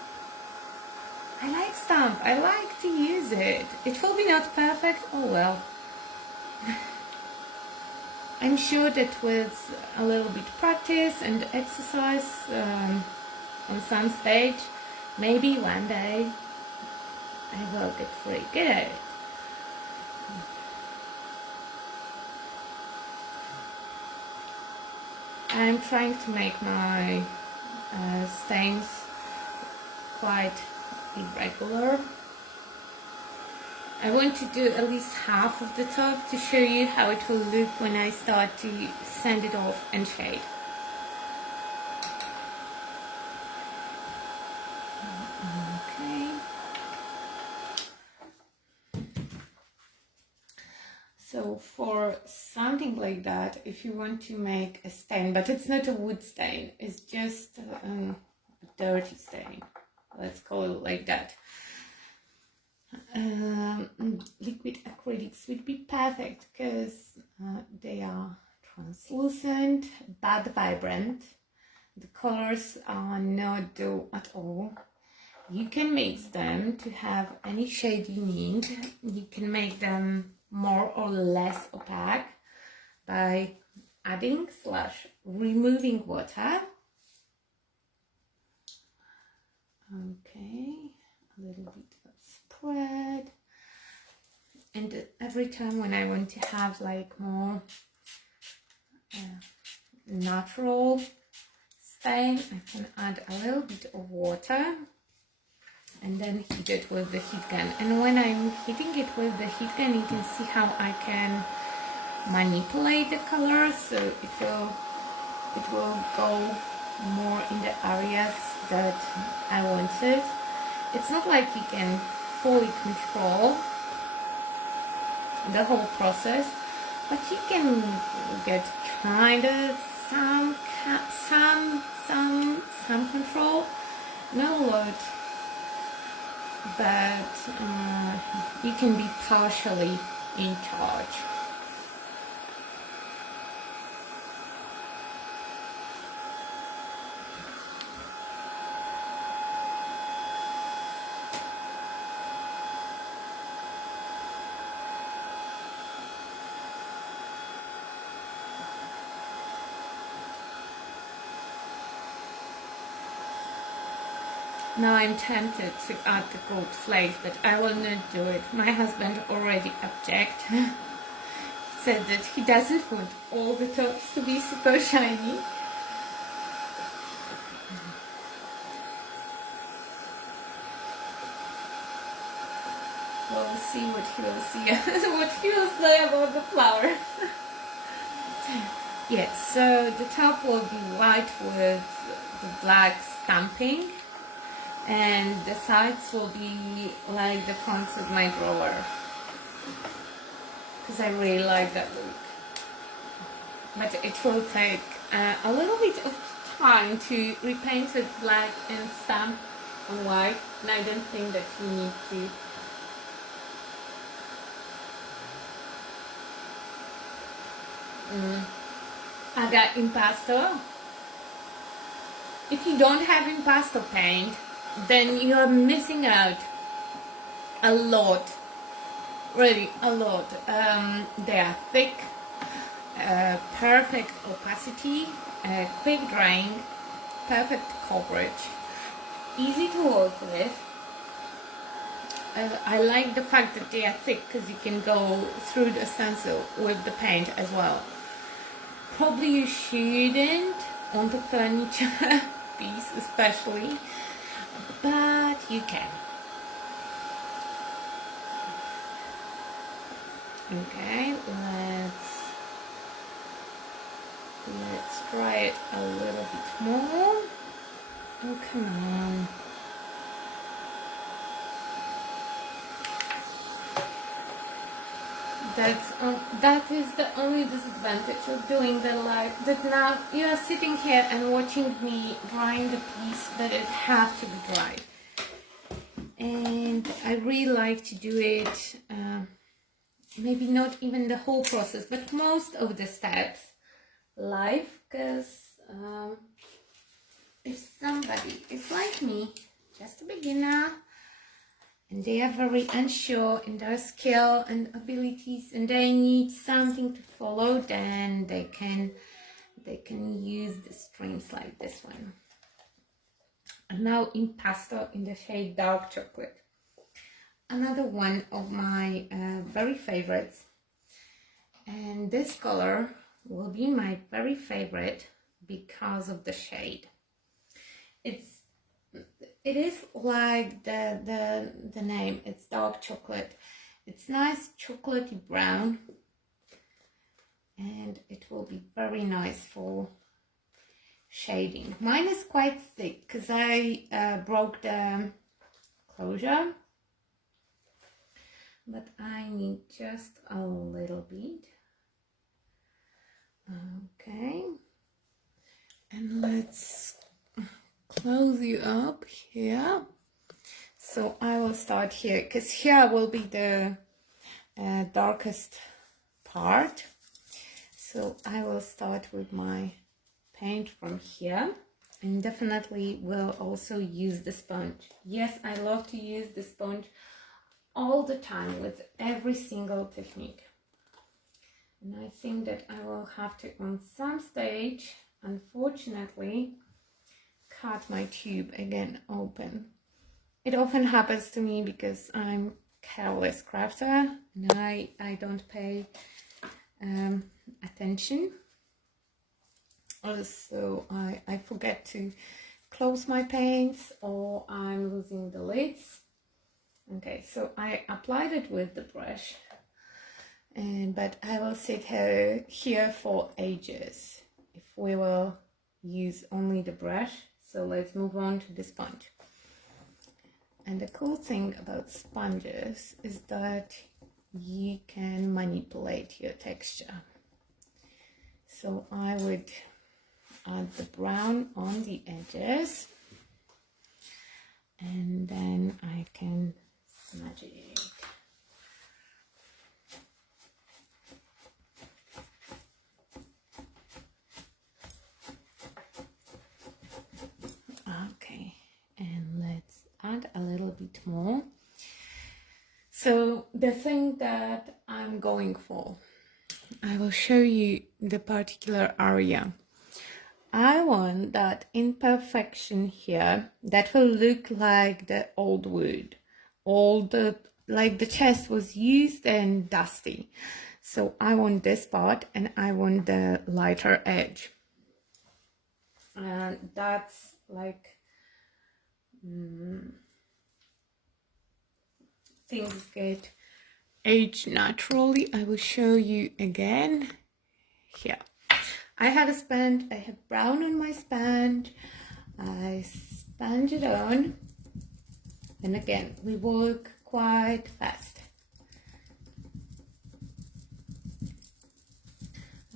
I like stamp. I like to use it. It will be not perfect. Oh well. I'm sure that with a little bit practice and exercise on some stage, maybe one day I will get pretty good at it. I'm trying to make my stains quite irregular. I want to do at least half of the top to show you how it will look when I start to sand it off and shade. Okay. So for something like that, if you want to make a stain, but it's not a wood stain, it's just a dirty stain, let's call it like that. Liquid acrylics would be perfect because they are translucent but vibrant. The colors are not dull at all. You can mix them to have any shade you need. You can make them more or less opaque by adding / removing water. Okay, a little bit of spread. And every time when I want to have like more natural stain, I can add a little bit of water and then heat it with the heat gun. And when I'm heating it with the heat gun, you can see how I can manipulate the colors, so it will go more in the areas that I wanted. It's not like you can fully control the whole process, but you can get kind of some control, not a lot, but you can be partially in charge. Now I'm tempted to add the gold flakes, but I will not do it. My husband already objected. Said that he doesn't want all the tops to be super shiny. We'll see what he will see, what he will say about the flower. Yes, so the top will be white with the black stamping, and the sides will be like the fronts of my drawer, because I really like that look. But it will take a little bit of time to repaint it black and stamp on white, and I don't think that you need to. I got impasto. If you don't have impasto paint, then you are missing out a lot, really a lot. They are thick, perfect opacity, quick drying, perfect coverage, easy to work with. I like the fact that they are thick because you can go through the stencil with the paint as well. Probably you shouldn't on the furniture piece especially, but you can. Okay, let's try it a little bit more. Oh, come on. That is the only disadvantage of doing the live, that now you are sitting here and watching me drying the piece, but it has to be dry. And I really like to do it, maybe not even the whole process, but most of the steps live, because if somebody is like me, just a beginner, and they are very unsure in their skill and abilities, and they need something to follow, then they can use the streams like this one. And now impasto in the shade dark chocolate, another one of my very favorites. And this color will be my very favorite because of the shade. It is like the name, it's dark chocolate. It's nice chocolatey brown, and it will be very nice for shading. Mine is quite thick because I broke the closure, but I need just a little bit. Okay, and let's close you up here. So I will start here, because here will be the darkest part. So I will start with my paint from here, and definitely will also use the sponge. Yes, I love to use the sponge all the time with every single technique. And I think that I will have to, on some stage, unfortunately, cut my tube again open. It often happens to me because I'm careless crafter and I don't pay attention. Also, I forget to close my paints, or I'm losing the lids. Okay, so I applied it with the brush, but I will sit here for ages if we will use only the brush. So let's move on to the sponge. And the cool thing about sponges is that you can manipulate your texture. So I would add the brown on the edges, and then I can smudge it. Okay, and let's add a little bit more. So the thing that I'm going for, I will show you the particular area. I want that imperfection here that will look like the old wood, like the chest was used and dusty. So I want this part, and I want the lighter edge, and that's like things get aged naturally. I will show you again here. I have a sponge, I have brown on my sponge, I sponge it on, and again we work quite fast.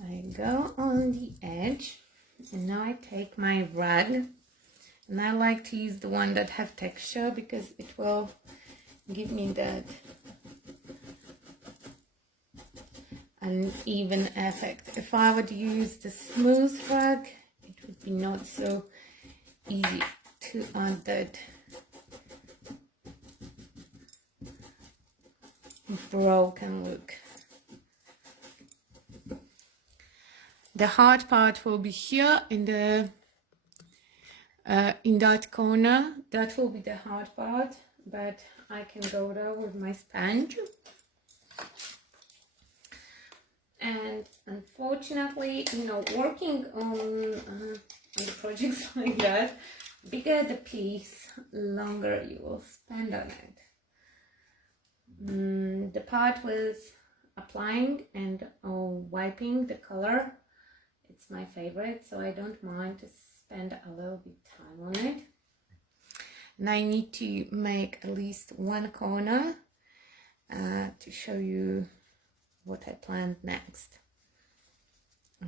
I go on the edge, and now I take my rag, and I like to use the one that have texture because it will give me that uneven effect. If I would use the smooth rag, it would be not so easy to add that broken look. The hard part will be here in the in that corner. That will be the hard part, but I can go there with my sponge. And unfortunately, you know, working on projects like that, bigger the piece, longer you will spend on it. The part with applying and wiping the color, it's my favorite, so I don't mind to spend a little bit time on it. And I need to make at least one corner to show you what I planned next.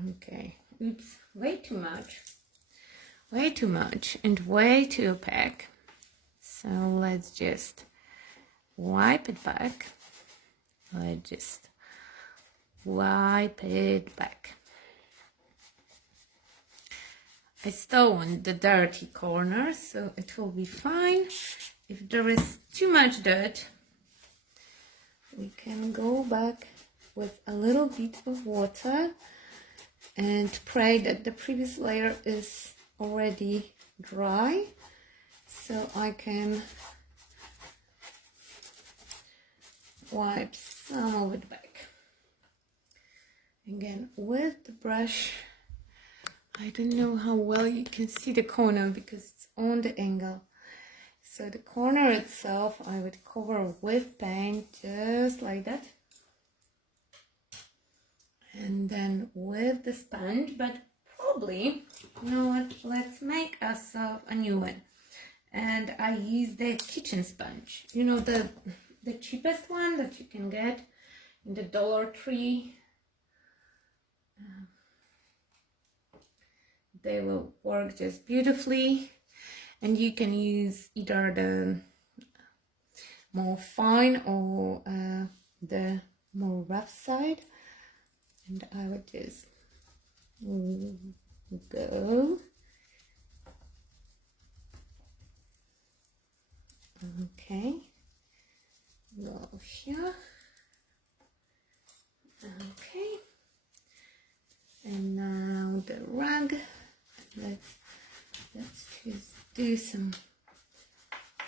Okay, oops, way too much and way too opaque. So let's just wipe it back. Let's just wipe it back. I still want the dirty corners, so it will be fine. If there is too much dirt, we can go back with a little bit of water and pray that the previous layer is already dry, so I can wipe some of it back. Again, with the brush, I don't know how well you can see the corner because it's on the angle. So the corner itself I would cover with paint just like that. And then with the sponge, but probably, you know what, let's make ourselves a new one. And I use the kitchen sponge, you know, the cheapest one that you can get in the Dollar Tree. They will work just beautifully, and you can use either the more fine or the more rough side. And I would just go. Okay. Go here. Okay. And now the rug. Let's just do some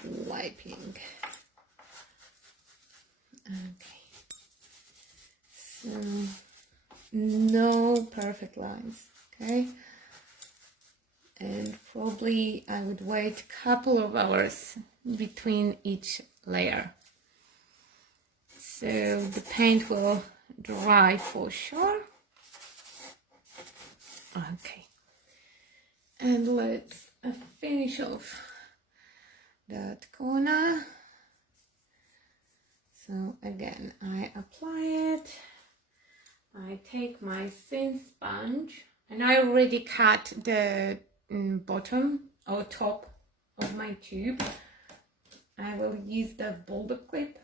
wiping. Okay. So no perfect lines, okay? And probably I would wait a couple of hours between each layer, so the paint will dry for sure. Okay, and let's finish off that corner. So again, I apply it. I take my thin sponge, and I already cut the bottom or top of my tube. I will use the boulder clip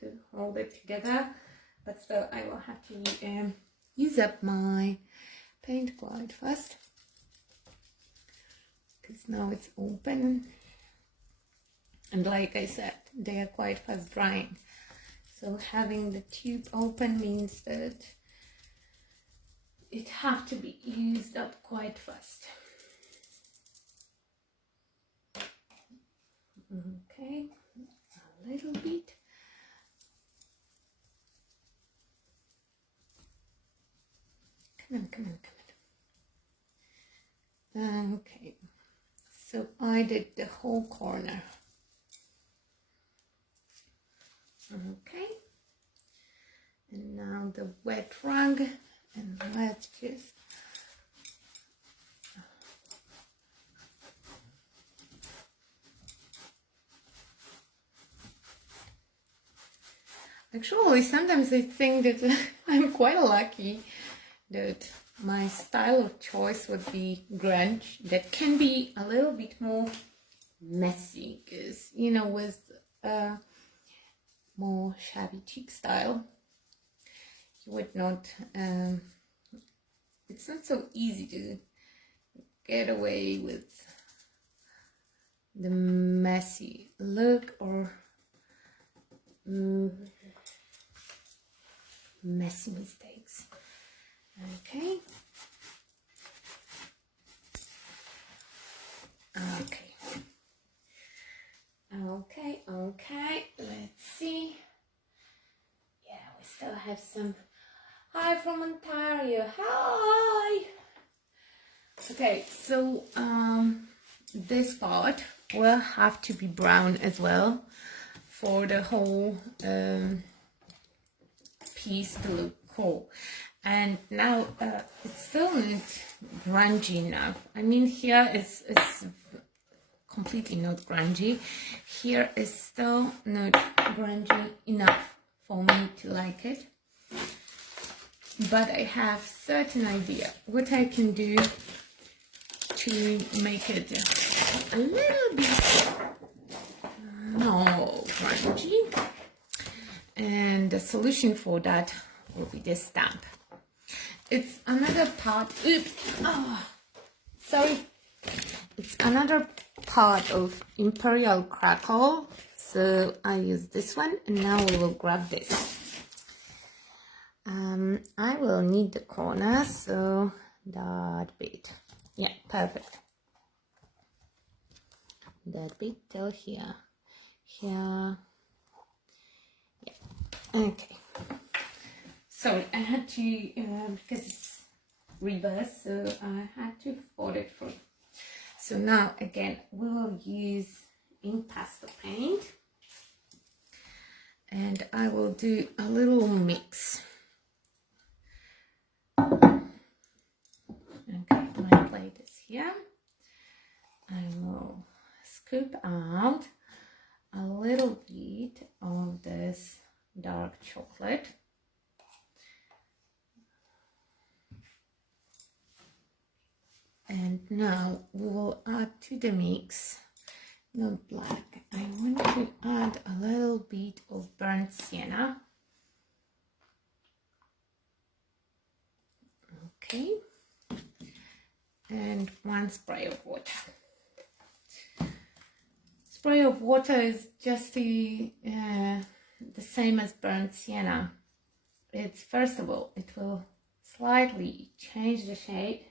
to hold it together, but still I will have to use up my paint quite fast because now it's open, and like I said, they are quite fast drying. So having the tube open means that it have to be used up quite fast. Okay, a little bit. Come on. Okay, so I did the whole corner. Okay, and now the wet rag, and let's just actually sometimes I think that I'm quite lucky that my style of choice would be grunge, that can be a little bit more messy, because you know, with more shabby chic style you would not it's not so easy to get away with the messy look or messy mistakes. Okay. Okay, let's see. Yeah, we still have some. Hi from Ontario. Hi. Okay, so this part will have to be brown as well for the whole piece to look cool. And now it's still not grungy enough. I mean, here it's completely not grungy. Here is still not grungy enough for me to like it. But I have certain idea what I can do to make it a little bit more grungy. And the solution for that will be this stamp. It's another part. Oops. Oh, sorry. It's another part of Imperial Crackle. So I use this one, and now we will grab this. I will need the corner, so that bit. Yeah, perfect. That bit till here. Here. Yeah. Okay. Sorry, I had to, because it's reverse, so I had to fold it through. So now again, we will use ink pastel paint, and I will do a little mix. Okay, my plate is here. I will scoop out a little bit of this dark chocolate. And now we will add to the mix, not black, I want to add a little bit of burnt sienna. Okay, and one spray of water. Spray of water is just the same as burnt sienna. It's, first of all, it will slightly change the shade,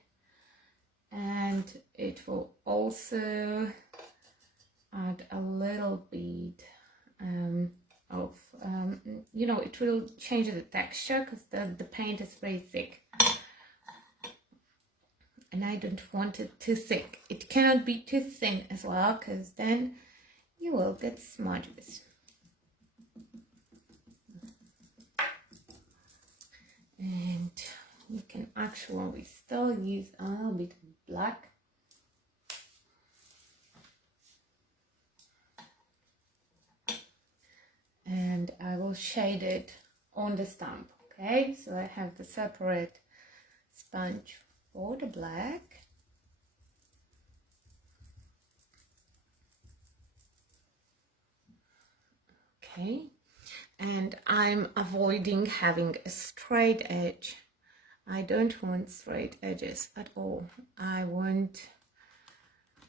and it will also add a little bit of, you know, it will change the texture because the paint is very thick. And I don't want it too thick. It cannot be too thin as well, because then you will get smudges. And you can actually still use a little bit of black. And I will shade it on the stamp, okay? So I have the separate sponge for the black. Okay, and I'm avoiding having a straight edge. I don't want straight edges at all. I want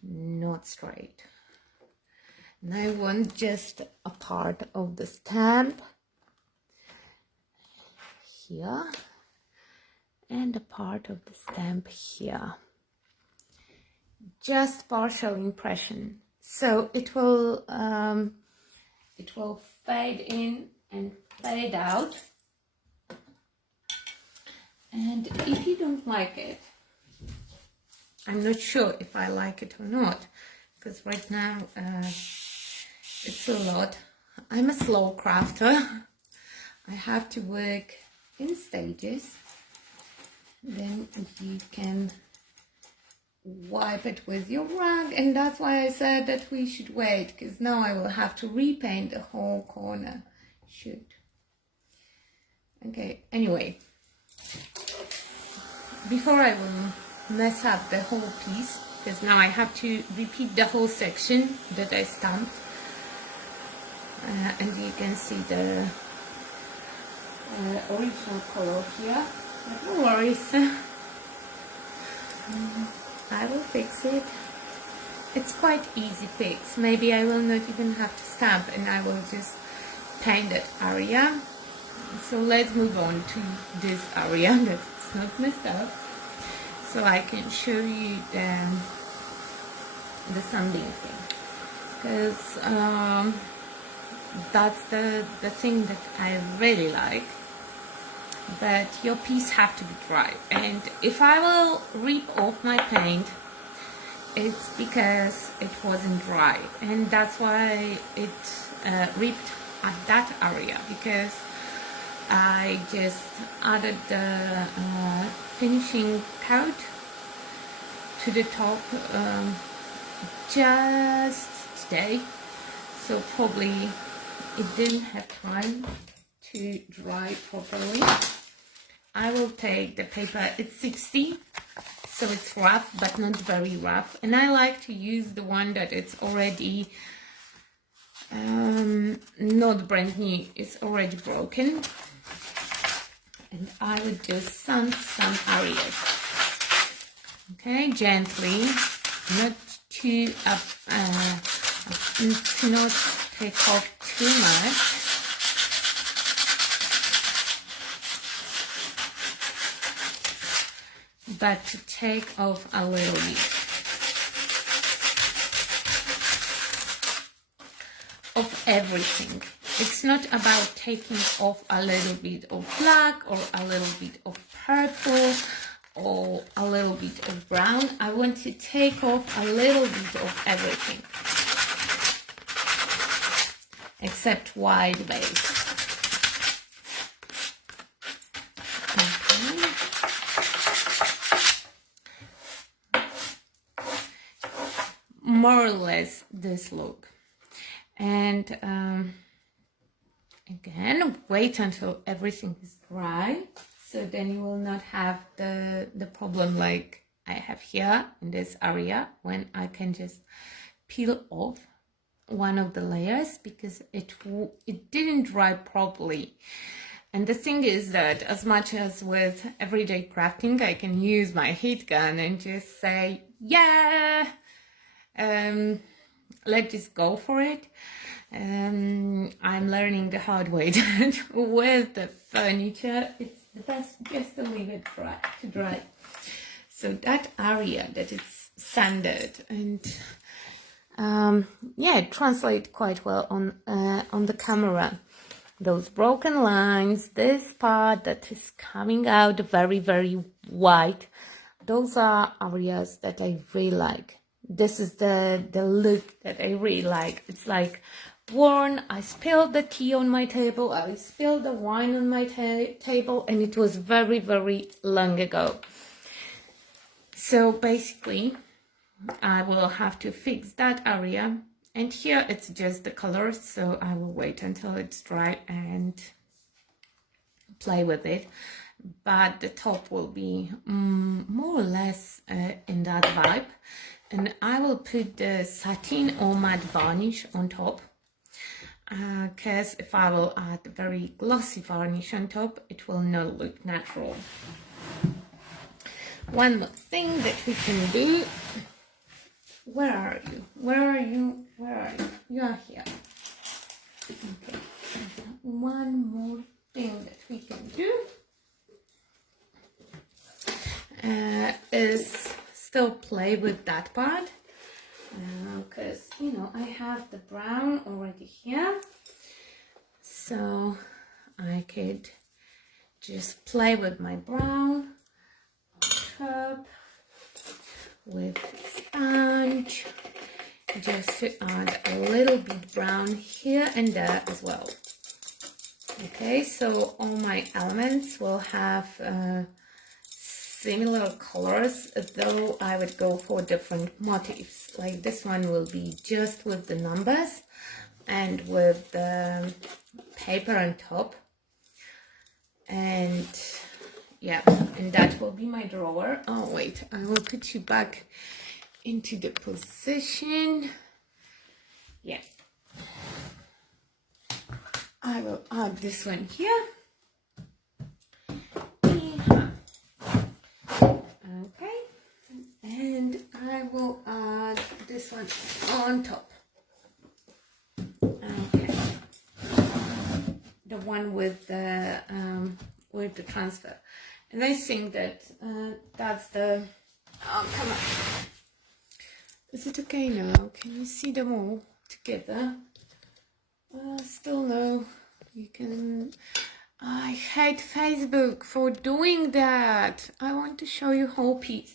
not straight. And I want just a part of the stamp here, and a part of the stamp here. Just partial impression, so it will fade in and fade out. And if you don't like it, I'm not sure if I like it or not, because right now it's a lot. I'm a slow crafter. I have to work in stages. Then you can wipe it with your rag, and that's why I said that we should wait, because now I will have to repaint the whole corner. Shoot. Okay, anyway, before I will mess up the whole piece, because now I have to repeat the whole section that I stamped, and you can see the original color here. But no worries, I will fix it. It's quite easy fix. Maybe I will not even have to stamp, and I will just paint that area. So let's move on to this area that's not messed up, so I can show you the sanding thing, because that's the thing that I really like. But your piece have to be dry, and if I will rip off my paint, it's because it wasn't dry, and that's why it ripped at that area, because I just added the finishing coat to the top just today, so probably it didn't have time to dry properly. I will take the paper, it's 60, so it's rough but not very rough, and I like to use the one that it's already not brand new, it's already broken, and I would just sand some areas, okay, gently, not to not take off too much. But to take off a little bit of everything. It's not about taking off a little bit of black or a little bit of purple or a little bit of brown. I want to take off a little bit of everything except white base. More or less this look, and again, wait until everything is dry, so then you will not have the problem like I have here in this area, when I can just peel off one of the layers because it didn't dry properly. And the thing is that, as much as with everyday crafting, I can use my heat gun and just say, yeah, let's just go for it. I'm learning the hard way that with the furniture, it's the best just to leave it to dry. So that area that it's sanded, and yeah, it translates quite well on the camera. Those broken lines, this part that is coming out very, very white, those are areas that I really like. This is the look that I really like. It's like worn. I spilled the tea on my table. I spilled the wine on my table, and it was very, very long ago. So basically, I will have to fix that area. And here it's just the colors, so I will wait until it's dry and play with it. But the top will be more or less in that vibe. And I will put the satin or matte varnish on top, because if I will add very glossy varnish on top, it will not look natural. One more thing that we can do. Where are you? Where are you? Where are you? You are here. Okay. One more thing that we can do. is still play with that part, because you know I have the brown already here, so I could just play with my brown on top with sponge, just to add a little bit brown here and there as well. Okay, so all my elements will have similar colors, though I would go for different motifs. Like this one will be just with the numbers and with the paper on top. And yeah, and that will be my drawer. Oh wait, I will put you back into the position. Yeah, I will add this one here. Okay, and I will add this one on top. Okay, the one with the transfer, and I think that that's the. Oh, come on. Is it okay now? Can you see them all together? Still no. You can. I hate Facebook for doing that. I want to show you whole piece.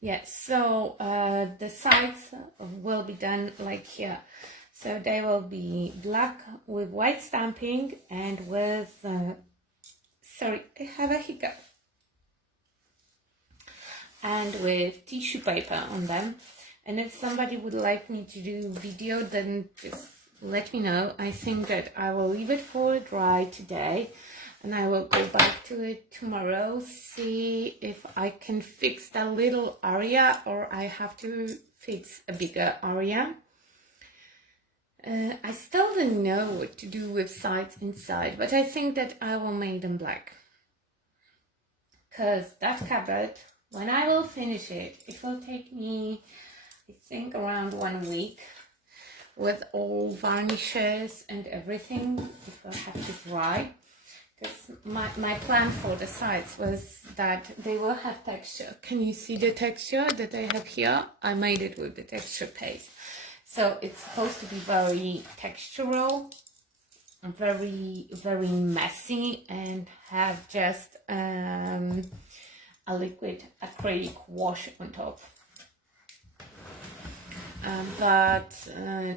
Yes, so the sides will be done like here. So they will be black with white stamping and with, sorry, I have a hiccup. And with tissue paper on them. And if somebody would like me to do video, then just let me know. I think that I will leave it for dry today and I will go back to it tomorrow, see if I can fix that little area or I have to fix a bigger area. I still don't know what to do with sides inside, but I think that I will make them black. Because that cupboard, when I will finish it, it will take me, I think, around 1 week with all varnishes and everything. It will have to dry. Because my plan for the sides was that they will have texture. Can you see the texture that I have here? I made it with the texture paste. So it's supposed to be very textural, very, very messy, and have just a liquid acrylic wash on top. But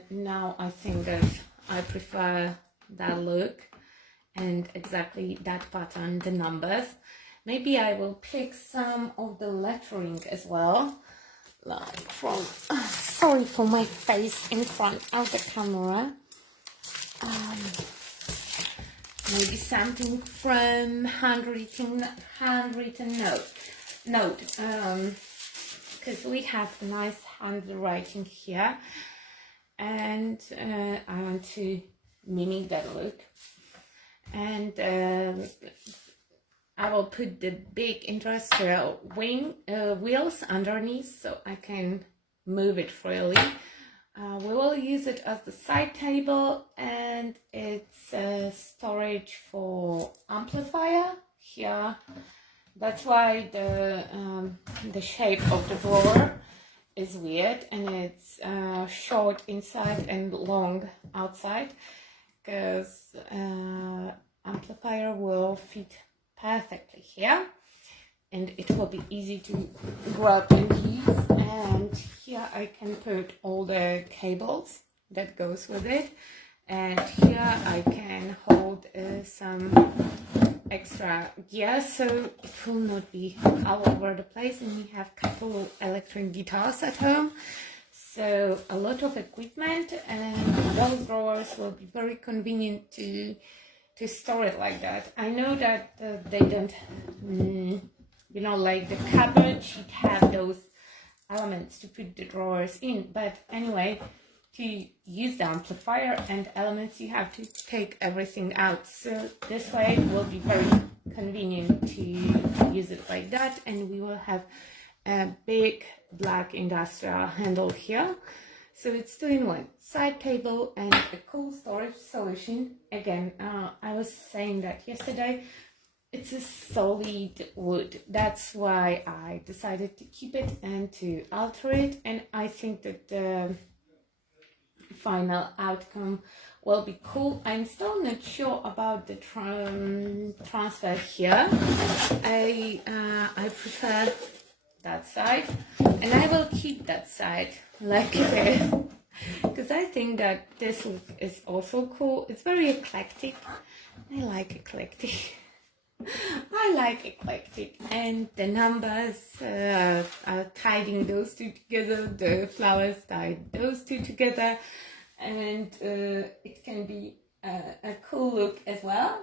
now I think that I prefer that look and exactly that pattern, the numbers. Maybe I will pick some of the lettering as well, like from, sorry for my face in front of the camera. Maybe something from handwritten note, because we have nice handwriting here, and I want to mimic that look. And I will put the big industrial wheels underneath so I can move it freely. We will use it as the side table, and it's storage for amplifier here. That's why the shape of the drawer is weird, and it's short inside and long outside, because amplifier will fit perfectly here, and it will be easy to grab and use. And here I can put all the cables that goes with it, and here I can hold some extra gear so it will not be all over the place. And we have a couple electric guitars at home, so a lot of equipment, and those drawers will be very convenient to store it like that. I know that they don't, you know, like the cupboard should have those elements to put the drawers in, but anyway, to use the amplifier and elements, you have to take everything out. So this way it will be very convenient to use it like that, and we will have a big black industrial handle here. So it's 2-in-1, side table and a cool storage solution. Again, I was saying that yesterday, it's a solid wood. That's why I decided to keep it and to alter it, and I think that the final outcome will be cool. I'm still not sure about the transfer here. I prefer that side, and I will keep that side like it is, because I think that this look is also cool. It's very eclectic. I like eclectic. I like eclectic, and the numbers are tying those two together, the flowers tie those two together, and it can be a cool look as well.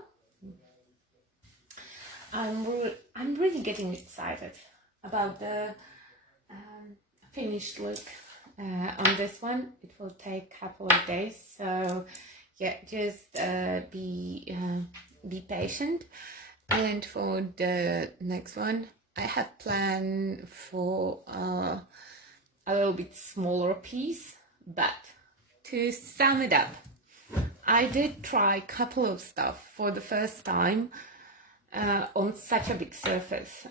I'm really getting excited about the finished look on this one. It will take a couple of days, so yeah, just be patient. And for the next one, I have planned for a little bit smaller piece, but to sum it up, I did try a couple of stuff for the first time on such a big surface.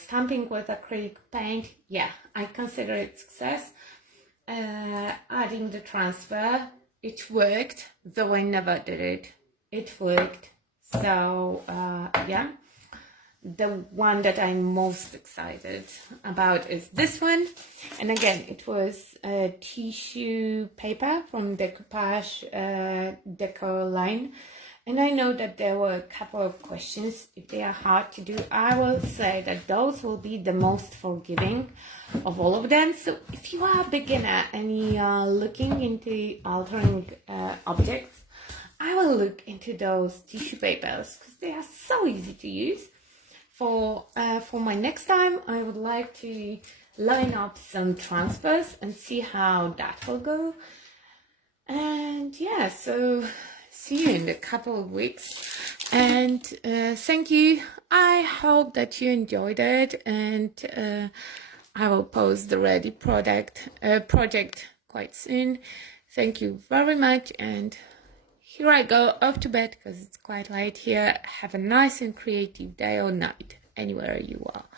Stamping with acrylic paint, yeah, I consider it success. Adding the transfer, it worked, though I never did it. It worked. So yeah, the one that I'm most excited about is this one, and again, it was tissue paper from Decoupage Decor line, and I know that there were a couple of questions. If they are hard to do, I will say that those will be the most forgiving of all of them. So if you are a beginner and you are looking into altering objects, I will look into those tissue papers because they are so easy to use. For my next time, I would like to line up some transfers and see how that will go. And yeah, so see you in a couple of weeks. And thank you. I hope that you enjoyed it, and I will post the ready project quite soon. Thank you very much, and here I go off to bed because it's quite late here. Have a nice and creative day or night, anywhere you are.